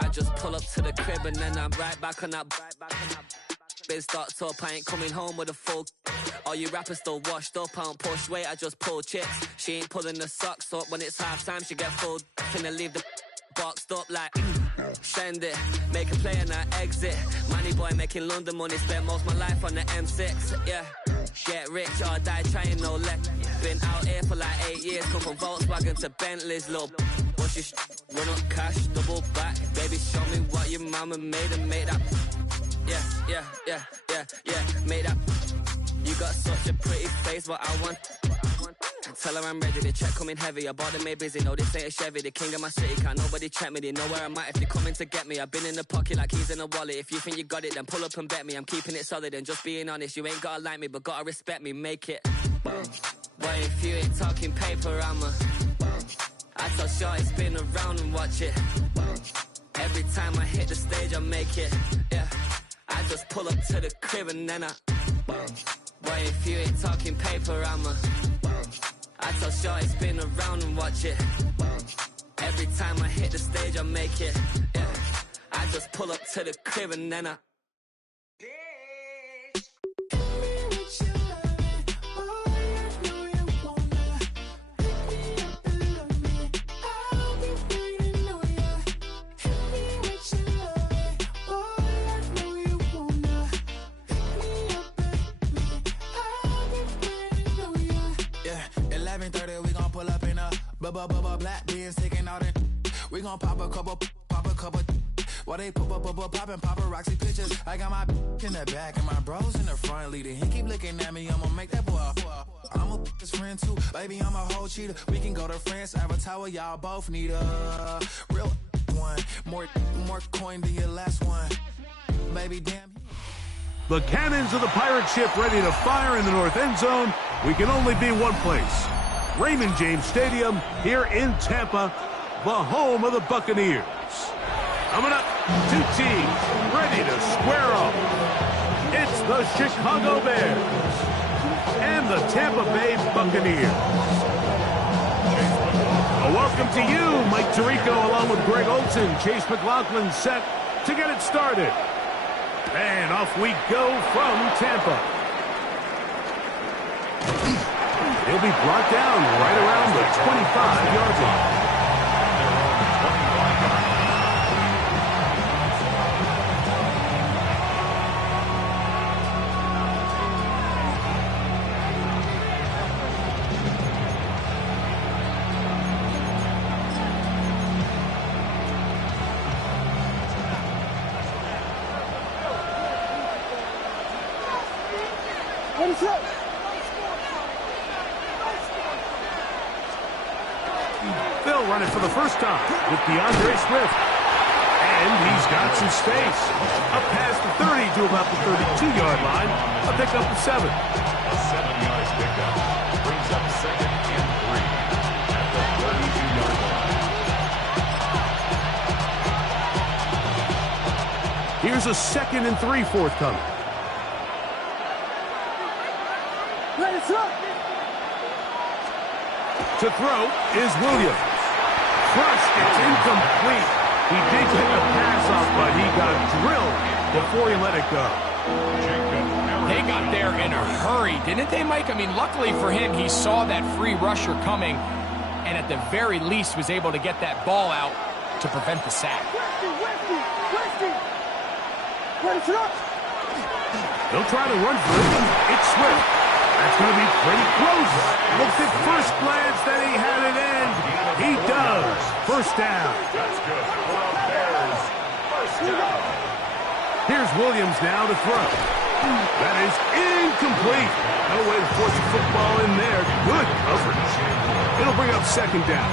I just pull up to the crib and then I'm right back on that. Been starts up, I ain't coming home with a full. All you rappers still washed up, I don't push weight, I just pull chicks. She ain't pulling the socks up when it's half time, she get full. Finna leave the boxed up like send it, make a play and I exit. Money boy making London money, spent most of my life on the M6. Yeah, get rich or die trying, no let. Been out here for like 8 years, come from Volkswagen to Bentleys, little. What's your run up cash, double back. Baby, show me what your mama made and make that. Yeah, make that. You got such a pretty face, but I want. Tell her I'm ready, the check coming heavy. I bought them made busy, no this ain't a Chevy. The king of my city, can't nobody check me. They know where I'm at if they coming to get me. I've been in the pocket like keys in a wallet. If you think you got it, then pull up and bet me. I'm keeping it solid and just being honest. You ain't gotta like me, but gotta respect me, make it. Boy, if you ain't talking paper, I'm a I tell Shorty spin around and watch it. Every time I hit the stage, I make it. Yeah, I just pull up to the crib and then I boy, if you ain't talking paper, I'm a I tell Shorty spin around and watch it. Every time I hit the stage, I make it. Yeah, I just pull up to the crib and then I black beans taking out it. We gon' pop a couple. While they poppin' paparazzi pictures. I got my in the back and my bros in the front leading. He keep looking at me, I'ma make that boy. I'm a his friend too, baby, I'm a whole cheater. We can go to France, Avatar, y'all both need a real one. More coin than your last one. Baby, damn. The cannons of the pirate ship ready to fire in the north end zone. We can only be one place. Raymond James Stadium here in Tampa, the home of the Buccaneers. Coming up, two teams ready to square up. It's the Chicago Bears and the Tampa Bay Buccaneers. A welcome to you, Mike Tirico, along with Greg Olson. Chase McLaughlin set to get it started. And off we go from Tampa. He'll be brought down right around the 25-yard line. They'll run it for the first time with DeAndre Swift. And he's got some space. Up past the 30 to about the 32-yard line. A pickup of 7. A 7-yard pickup brings up 2nd and 3 at the 32-yard line. Here's a 2nd and 3 forthcoming. To throw is Williams. Crushed, it's incomplete. He did get the pass off, but he got drilled before he let it go. They got there in a hurry, didn't they, Mike? I mean, luckily for him, he saw that free rusher coming, and at the very least was able to get that ball out to prevent the sack. They'll try to run for it. It's Swift. That's going to be pretty close. Looked at first glance that he had it in. He does. First down. That's good. For the Bears, first Here's Williams now to throw. That is incomplete. No way to force the football in there. Good coverage. It'll bring up second down.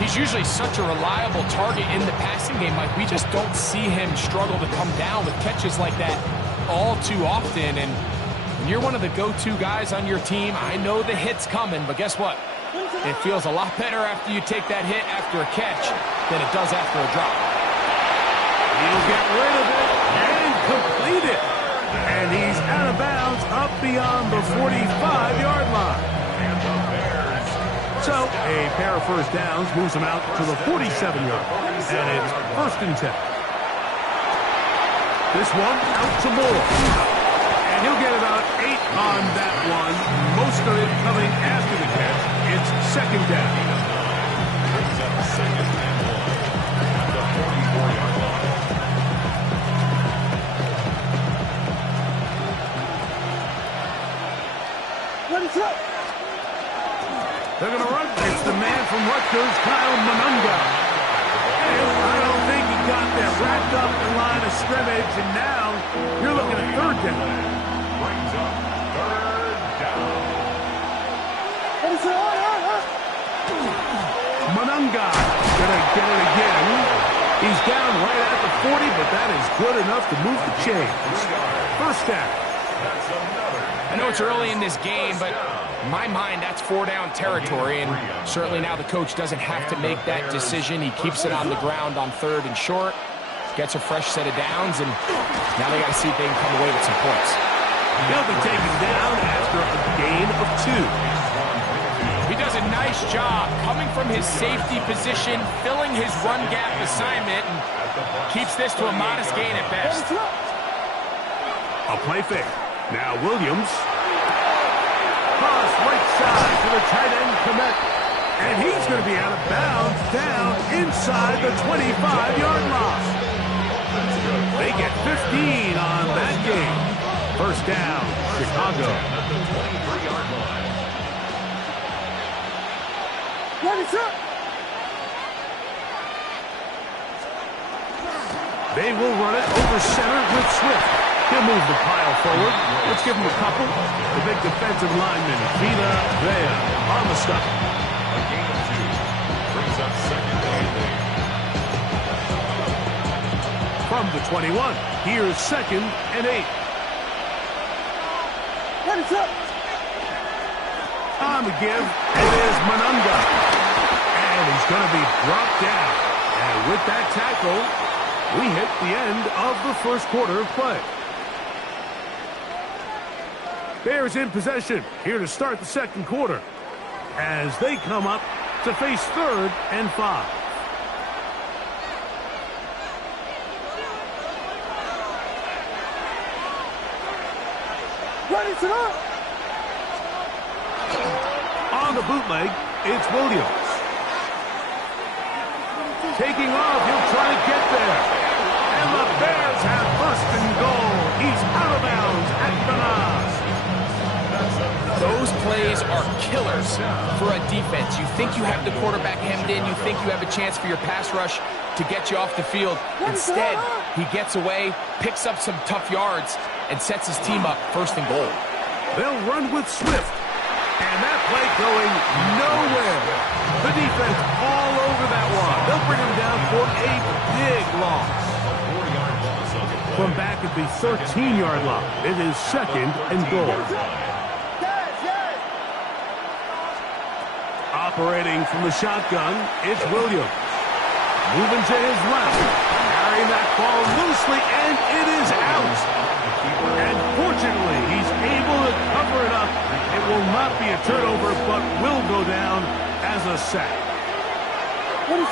He's usually such a reliable target in the passing game, Mike. We just don't see him struggle to come down with catches like that all too often. And when you're one of the go-to guys on your team, I know the hit's coming, but guess what? It feels a lot better after you take that hit after a catch than it does after a drop. He'll get rid of it and complete it. And he's out of bounds up beyond the 45-yard line. So a pair of first downs moves him out to the 47-yard. And it's 1st and 10. This one out to Moore. And he'll get about 8 on that one. Most of it coming after the catch. It's second down. They're going to run. It's the man from Rutgers, Kyle Monunga. And I don't think he got there. Wrapped up the line of scrimmage, and now you're looking at third down. Brings up third down. Monunga going to get it again. He's down right at the 40, but that is good enough to move the chains. First down. I know it's early in this game, but in my mind, that's 4-down territory, and certainly now the coach doesn't have to make that decision. He keeps it on the ground on 3rd and short, gets a fresh set of downs, and now they got to see if they can come away with some points. He'll be taken down after a gain of 2. He does a nice job coming from his safety position, filling his run gap assignment, and keeps this to a modest gain at best. A play fake. Now Williams. Cross right side to the tight end Komet. And he's going to be out of bounds down inside the 25-yard line. They get 15 on that game. First down, Chicago. They will run it over center with Swift. He'll move the pile forward. Let's give him a couple. The big defensive lineman, Vita Vea, on the stop. A gain of 2 brings up second down. From the 21, here's 2nd and 8. On the give, it is Monunga. And he's going to be brought down. And with that tackle, we hit the end of the first quarter of play. Bears in possession here to start the second quarter as they come up to face 3rd and 5. On the bootleg, it's Williams. Taking off, he'll try to get there. And the Bears have 1st and goal. He's out of bounds at the Nas. Those plays are killers for a defense. You think you have the quarterback hemmed in. You think you have a chance for your pass rush to get you off the field. Instead, he gets away, picks up some tough yards, and sets his team up 1st and goal. They'll run with Swift. And that play going nowhere. The defense all over that one. They'll bring him down for a big loss. From back at the 13-yard line, it is 2nd and goal. Operating from the shotgun, it's Williams. Moving to his left. Carrying that ball loosely, and it is out. And fortunately, he's able to cover it up. It will not be a turnover, but will go down as a sack. He'll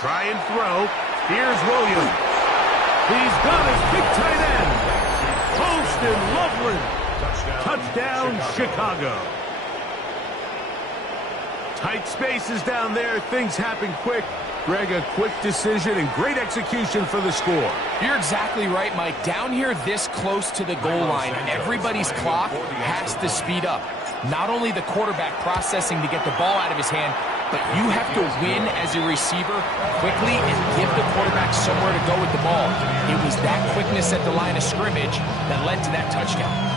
try and throw. Here's Williams. He's got his big tight end. Poston Loveland. Touchdown, Chicago. Tight spaces down there. Things happen quick. Greg, a quick decision and great execution for the score. You're exactly right, Mike. Down here this close to the goal line, everybody's clock has to speed up. not only the quarterback processing to get the ball out of his hand, but you have to win as a receiver quickly and give the quarterback somewhere to go with the ball. It was that quickness at the line of scrimmage that led to that touchdown.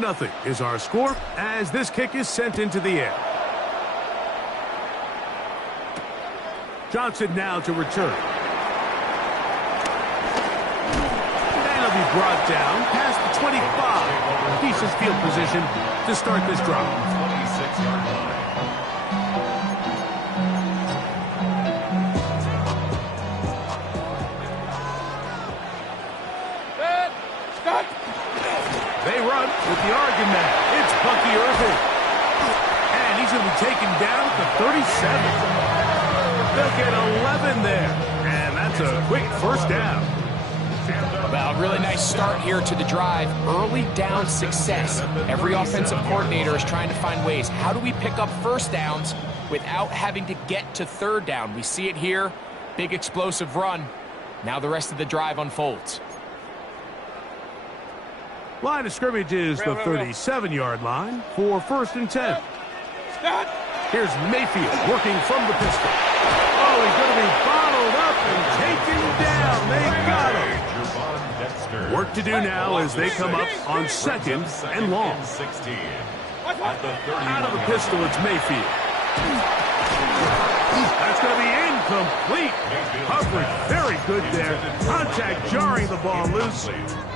Nothing is our score as this kick is sent into the air. Johnson now to return. And he'll be brought down past the 25. Decent field position to start this drive. 26-yard line. With the argument, it's Bucky Irving. And he's going to be taken down at the 37. They'll get 11 there. And that's a quick first down. Well, a really nice start here to the drive. Early down success. Every offensive coordinator is trying to find ways. How do we pick up first downs without having to get to third down? We see it here. Big explosive run. Now the rest of the drive unfolds. Line of scrimmage is the 37-yard line for 1st and 10. Here's Mayfield working from the pistol. Oh, he's going to be bottled up and taken down. They got him. Work to do now as they come up on 2nd and long. Out of the pistol, it's Mayfield. That's going to be incomplete. Coverage very good there. Contact jarring the ball loose.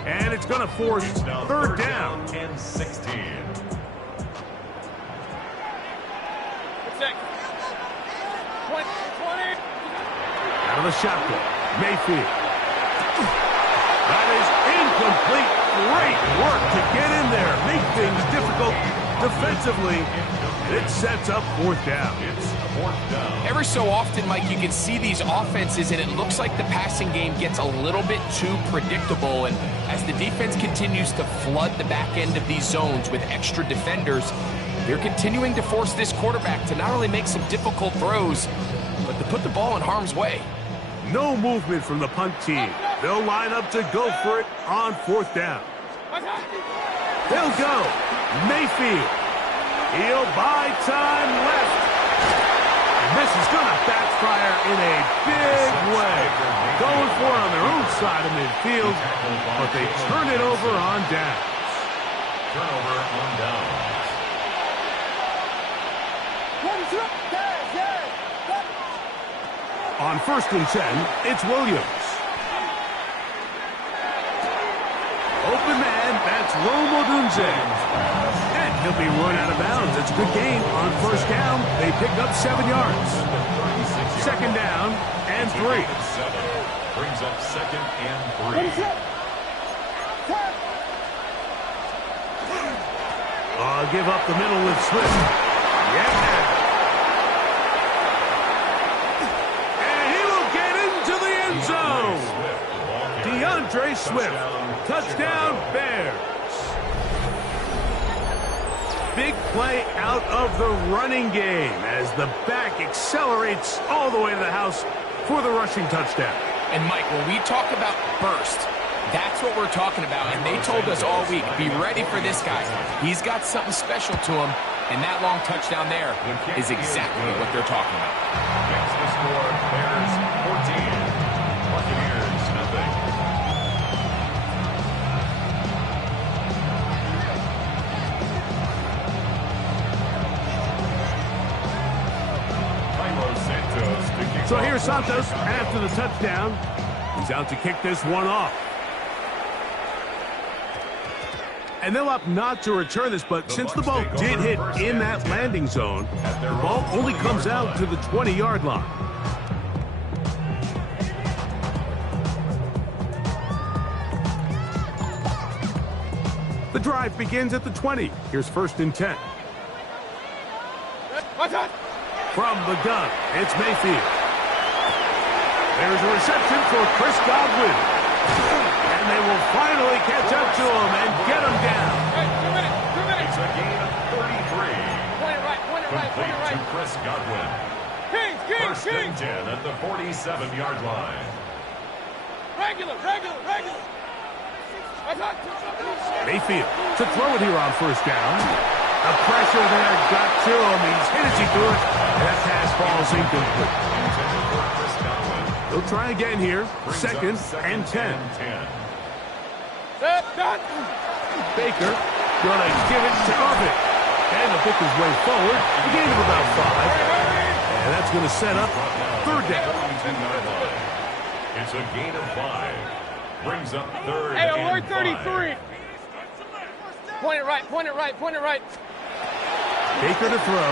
And it's going to force 3rd down. And 16. Out of the shotgun, Mayfield. That is incomplete. Great work to get in there. Make things difficult defensively. It sets up 4th down. It's 4th down. Every so often, Mike, you can see these offenses, and it looks like the passing game gets a little bit too predictable. And as the defense continues to flood the back end of these zones with extra defenders, they're continuing to force this quarterback to not only make some difficult throws, but to put the ball in harm's way. No movement from the punt team. They'll line up to go for it on 4th down. They'll go. Mayfield. He'll buy time left. And this is going to backfire in a big way. Going for it on their own side of midfield, but they turn it over on downs. Turnover on downs. On 1st and 10, it's Williams. Open man, that's Rome Odunze. And he'll be run out of bounds. It's a good gain on 1st down. They pick up 7 yards. 2nd down and 3. Brings up 2nd and 3. Give up the middle with Swift. Yeah. DeAndre Swift. Touchdown, Bears. Big play out of the running game as the back accelerates all the way to the house for the rushing touchdown. And, Mike, when we talk about burst, that's what we're talking about. And they told us all week, be ready for this guy. He's got something special to him. And that long touchdown there is exactly what they're talking about. That's the score. Bears 14. Buccaneers nothing. So here's Santos after the touchdown. He's out to kick this one off. And they'll opt not to return this, but since the ball did hit in that landing zone, the ball only comes out to the 20-yard line. The drive begins at the 20. Here's 1st and 10. From the gun, it's Mayfield. There's a reception for Chris Godwin. And they will finally catch up to him and get him down. It's a gain of 33. Complete to Chris Godwin. 1st and 10 at the 47-yard line. Regular. Mayfield to throw it here on 1st down. The pressure there got to him. He's hit as he could. That pass falls incomplete. He'll try again here. 2nd and 10. Baker gonna give it to Irvin. And he'll pick his way forward. A gain of about 5. And that's going to set up 3rd down. It's a gain of 5. Brings up 3rd Hey, and alert 33. 5. Point it right. Baker to throw.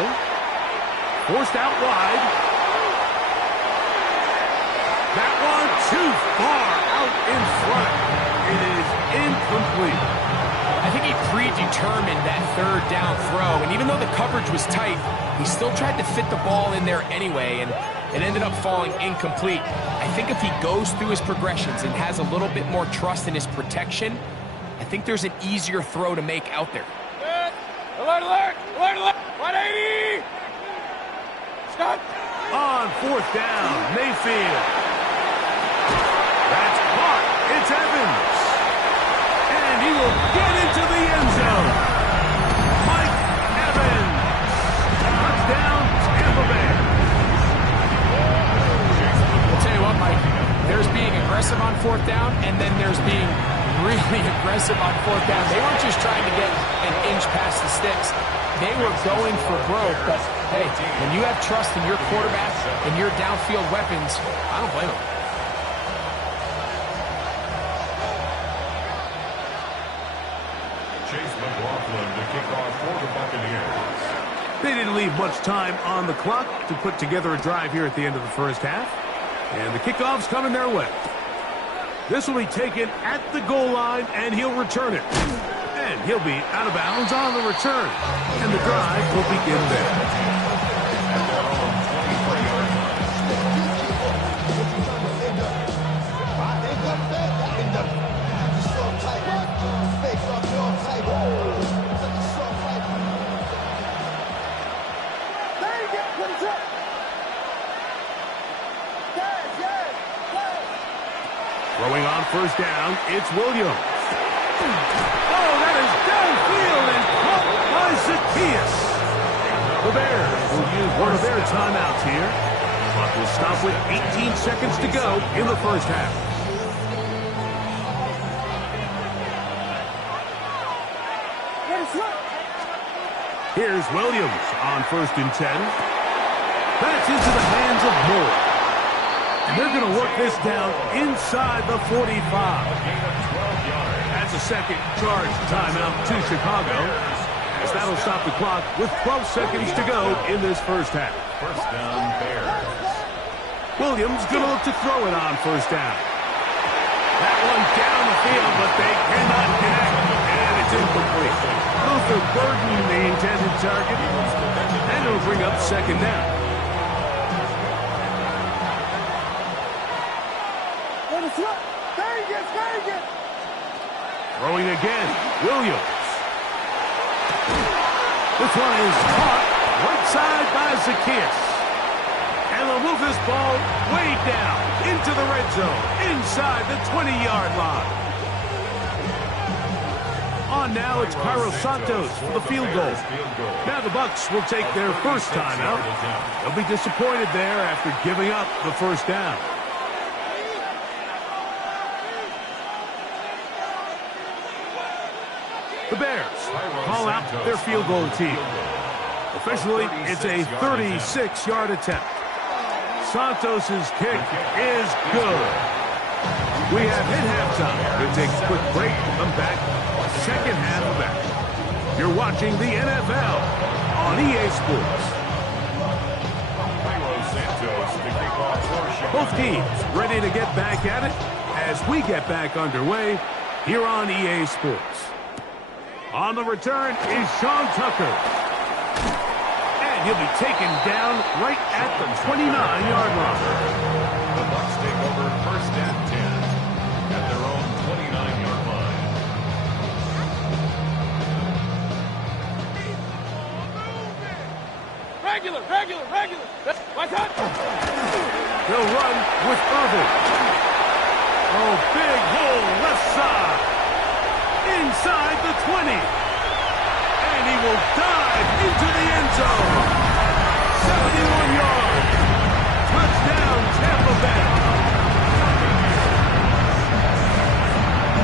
Forced out wide. That one too far out in front. It is incomplete. I think he predetermined that 3rd down throw, and even though the coverage was tight, he still tried to fit the ball in there anyway, and it ended up falling incomplete. I think if he goes through his progressions and has a little bit more trust in his protection, I think there's an easier throw to make out there. Alert! 180! Stop! On 4th down, Mayfield. That's caught. It's Evans. And he will get into the end zone. Mike Evans. Touchdown, Tampa Bay. I'll tell you what, Mike, there's being aggressive on 4th down, and then there's being really aggressive on 4th down. They weren't just trying to get an inch past the sticks. They were going for broke, but hey, when you have trust in your quarterback and your downfield weapons, I don't blame them. Chase McLaughlin to kick off for the Buccaneers. They didn't leave much time on the clock to put together a drive here at the end of the 1st half. And the kickoff's coming their way. This will be taken at the goal line, and he'll return it. And he'll be out of bounds on the return. And the drive will begin there. Throwing on 1st down, it's Williams. Oh, that is downfield and caught by Zacchaeus. The Bears will use one of their timeouts here. Clock will stop with 18 seconds to go in the 1st half. Here's Williams on 1st and 10. That's into the hands of Moore. And they're going to work this down inside the 45. That's a 2nd charge timeout to Chicago, as that'll stop the clock with 12 seconds to go in this 1st half. 1st down, Bears. Williams going to look to throw it on 1st down. That one down the field, but they cannot connect, and it's incomplete. Luther Burden, the intended target, and it'll bring up 2nd down. Throwing again, Williams. This one is caught right side by Zacchaeus. And they'll move this ball way down into the red zone, inside the 20-yard line. On now, it's Cairo Santos for the field goal. Now the Bucs will take their 1st timeout. They'll be disappointed there after giving up the 1st down. The Bears call out their field goal team. Officially, it's a 36-yard attempt. Santos' kick is good. We have hit halftime. We'll take a quick break and come back. 2nd half of action. You're watching the NFL on EA Sports. Both teams ready to get back at it as we get back underway here on EA Sports. On the return is Sean Tucker. And he'll be taken down right at the 29-yard line. The Bucs take over first and 10 at their own 29-yard line. Regular. My touch. They'll run with Irvin. Oh, big hole left side. Inside the 20. And he will dive into the end zone. 71 yards. Touchdown, Tampa Bay.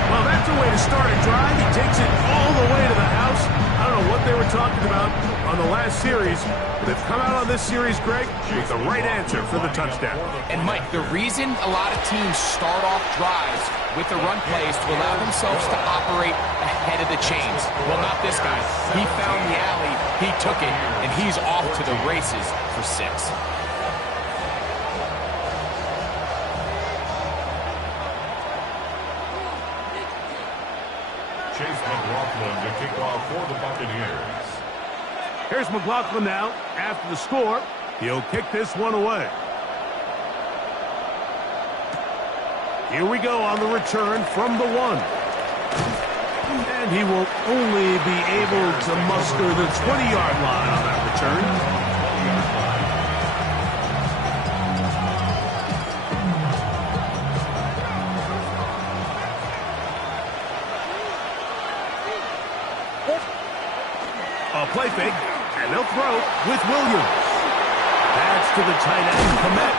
Well, that's a way to start a drive. He takes it all the way to the house. I don't know what they were talking about on the last series, but they've come out on this series, Greg, with the right answer for the touchdown. And, Mike, the reason a lot of teams start off drives with the run plays to allow themselves to operate ahead of the chains. Well, not this guy. He found the alley, he took it, and he's off to the races for 6. Chase McLaughlin to kick off for the Buccaneers. Here's McLaughlin now. After the score, he'll kick this one away. Here we go on the return from the 1. And he will only be able to muster the 20-yard line on that return. A play fake, and they'll throw with Williams. That's to the tight end, Komet.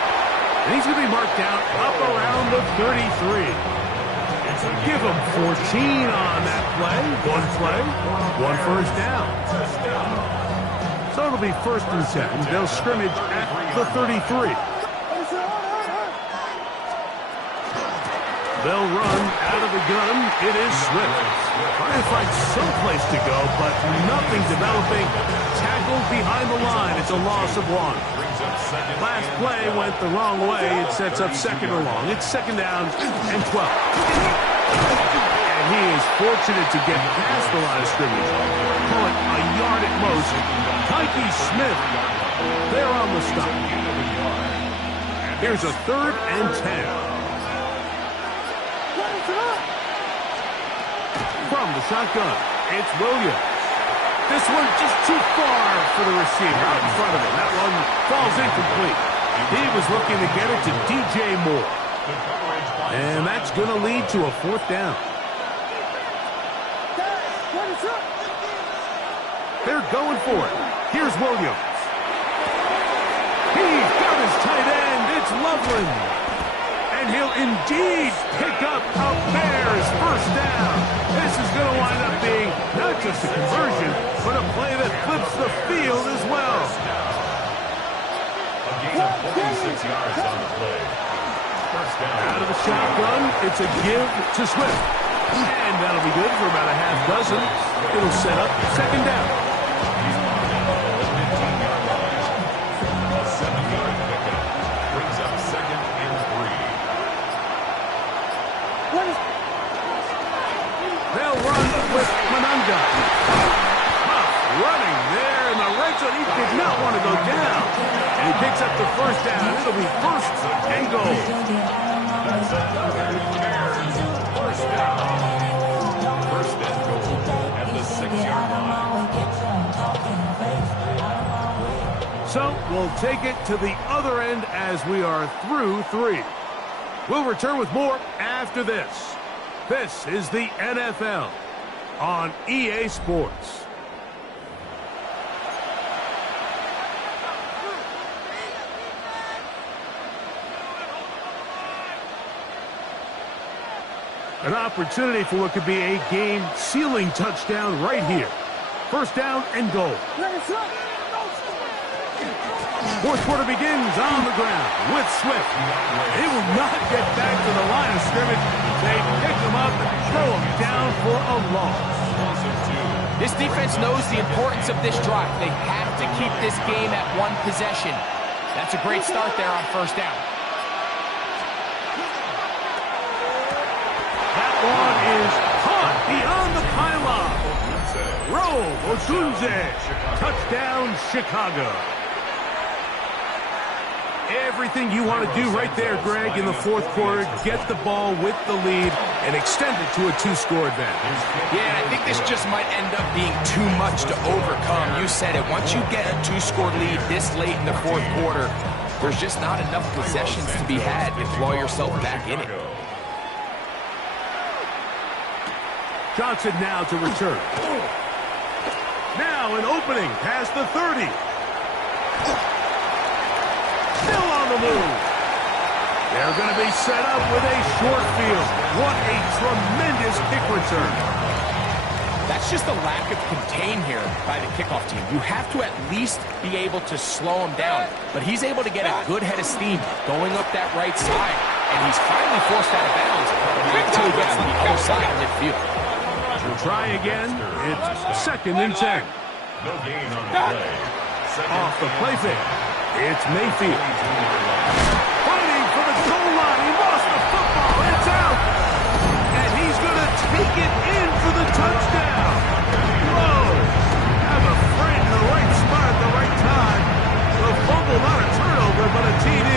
And he's going to be marked down up around the 33. Give him 14 on that play. One play, one first down. So it'll be 1st and 10. They'll scrimmage at the 33. They'll run out of the gun. It is Swift. Trying to find some place to go, but nothing developing. Tackled behind the line. It's a loss of 1. Last play went the wrong way. It sets up 2nd and long. It's 2nd down and 12. And he is fortunate to get past the line of scrimmage. Call it a yard at most. Tyke Smith, they're on the stop. Here's a 3rd and 10. From the shotgun, it's Williams. This one just too far for the receiver out in front of him. That one falls incomplete. He was looking to get it to DJ Moore. And that's going to lead to a 4th down. They're going for it. Here's Williams. He's got his tight end. It's Loveland. And he'll indeed pick up a Bears 1st down. This is going to wind up being not just a conversion, but a play that flips the field as well. A gain of 46 yards on the play. 1st down. Out of the shotgun, it's a give to Swift. And that'll be good for about a half dozen. It'll set up 2nd down. A 7-yard pickup brings up 2nd and 3. They'll run with Mananga. Running there in the red zone. He did not want to go down. And he picks up the 1st down. It'll be 1st and goal. That's another Bears 1st down. 1st and goal at the 6-yard line. So we'll take it to the other end as we are through 3. We'll return with more after this. This is the NFL on EA Sports. An opportunity for what could be a game-sealing touchdown right here. 1st down and goal. 4th quarter begins on the ground with Swift. He will not get back to the line of scrimmage. They pick him up and throw him down for a loss. This defense knows the importance of this drive. They have to keep this game at 1 possession. That's a great start there on 1st down. That one is caught beyond the pylon. Odunze. Touchdown, Chicago. Everything you want to do right there, Greg, in the fourth quarter. Get the ball with the lead and extend it to a two-score advantage. Yeah, and I think this just might end up being too much to overcome. You said it. Once you get a two-score lead this late in the fourth quarter, there's just not enough possessions to be had to claw yourself back in it. Johnson now to return. Now an opening past the 30. Still on the move. They're going to be set up with a short field. What a tremendous kick return. That's just a lack of contain here by the kickoff team. You have to at least be able to slow him down. But he's able to get a good head of steam going up that right side. And he's finally forced out of bounds until he gets to the other side of midfield. We'll try again. It's 2nd and 10. No gain on the play. Off the play fake. It's Mayfield. Fighting for the goal line. He lost the football. It's out. And he's going to take it in for the touchdown. Whoa. Have a friend in the right spot at the right time. A fumble, not a turnover, but a TD.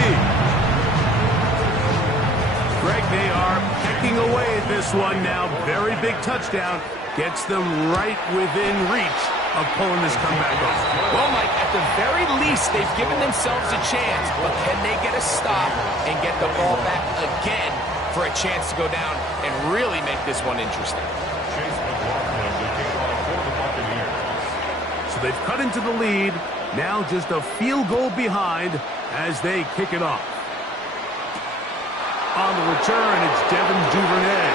Greg, they are pecking away at this one now. Very big touchdown. Gets them right within reach of pulling this comeback off. Well, Mike, at the very least, they've given themselves a chance, but can they get a stop and get the ball back again for a chance to go down and really make this one interesting? So they've cut into the lead, now just a field goal behind as they kick it off. On the return, it's Devin Duvernay.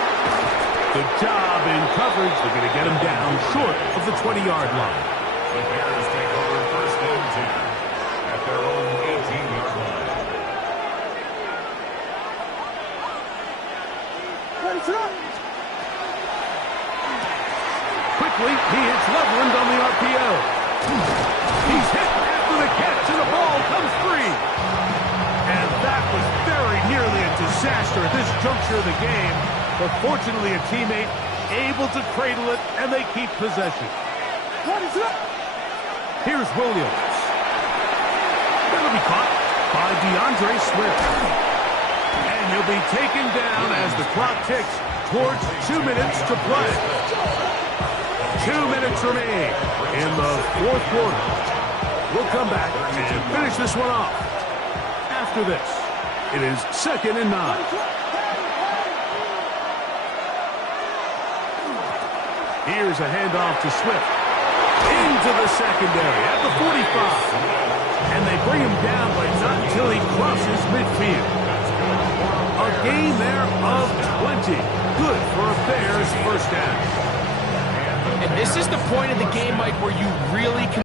Good job in coverage. They're going to get him down short of the 20-yard line. The Bears take over 1st and 10 at their own 18-yard line. Quickly, he hits Loveland on the RPO. He's hit after the catch, and the ball comes free. And that was very nearly a disaster at this juncture of the game. But fortunately, a teammate able to cradle it, and they keep possession. Here's Williams. That'll be caught by DeAndre Swift. And he'll be taken down as the clock ticks towards 2 minutes to play. 2 minutes remain in the fourth quarter. We'll come back and finish this one off. After this, it is 2nd and 9. Here's a handoff to Swift. Into the secondary at the 45. And they bring him down, but not until he crosses midfield. A gain there of 20. Good for a Bears first down. And this is the point of the game, Mike, where you really can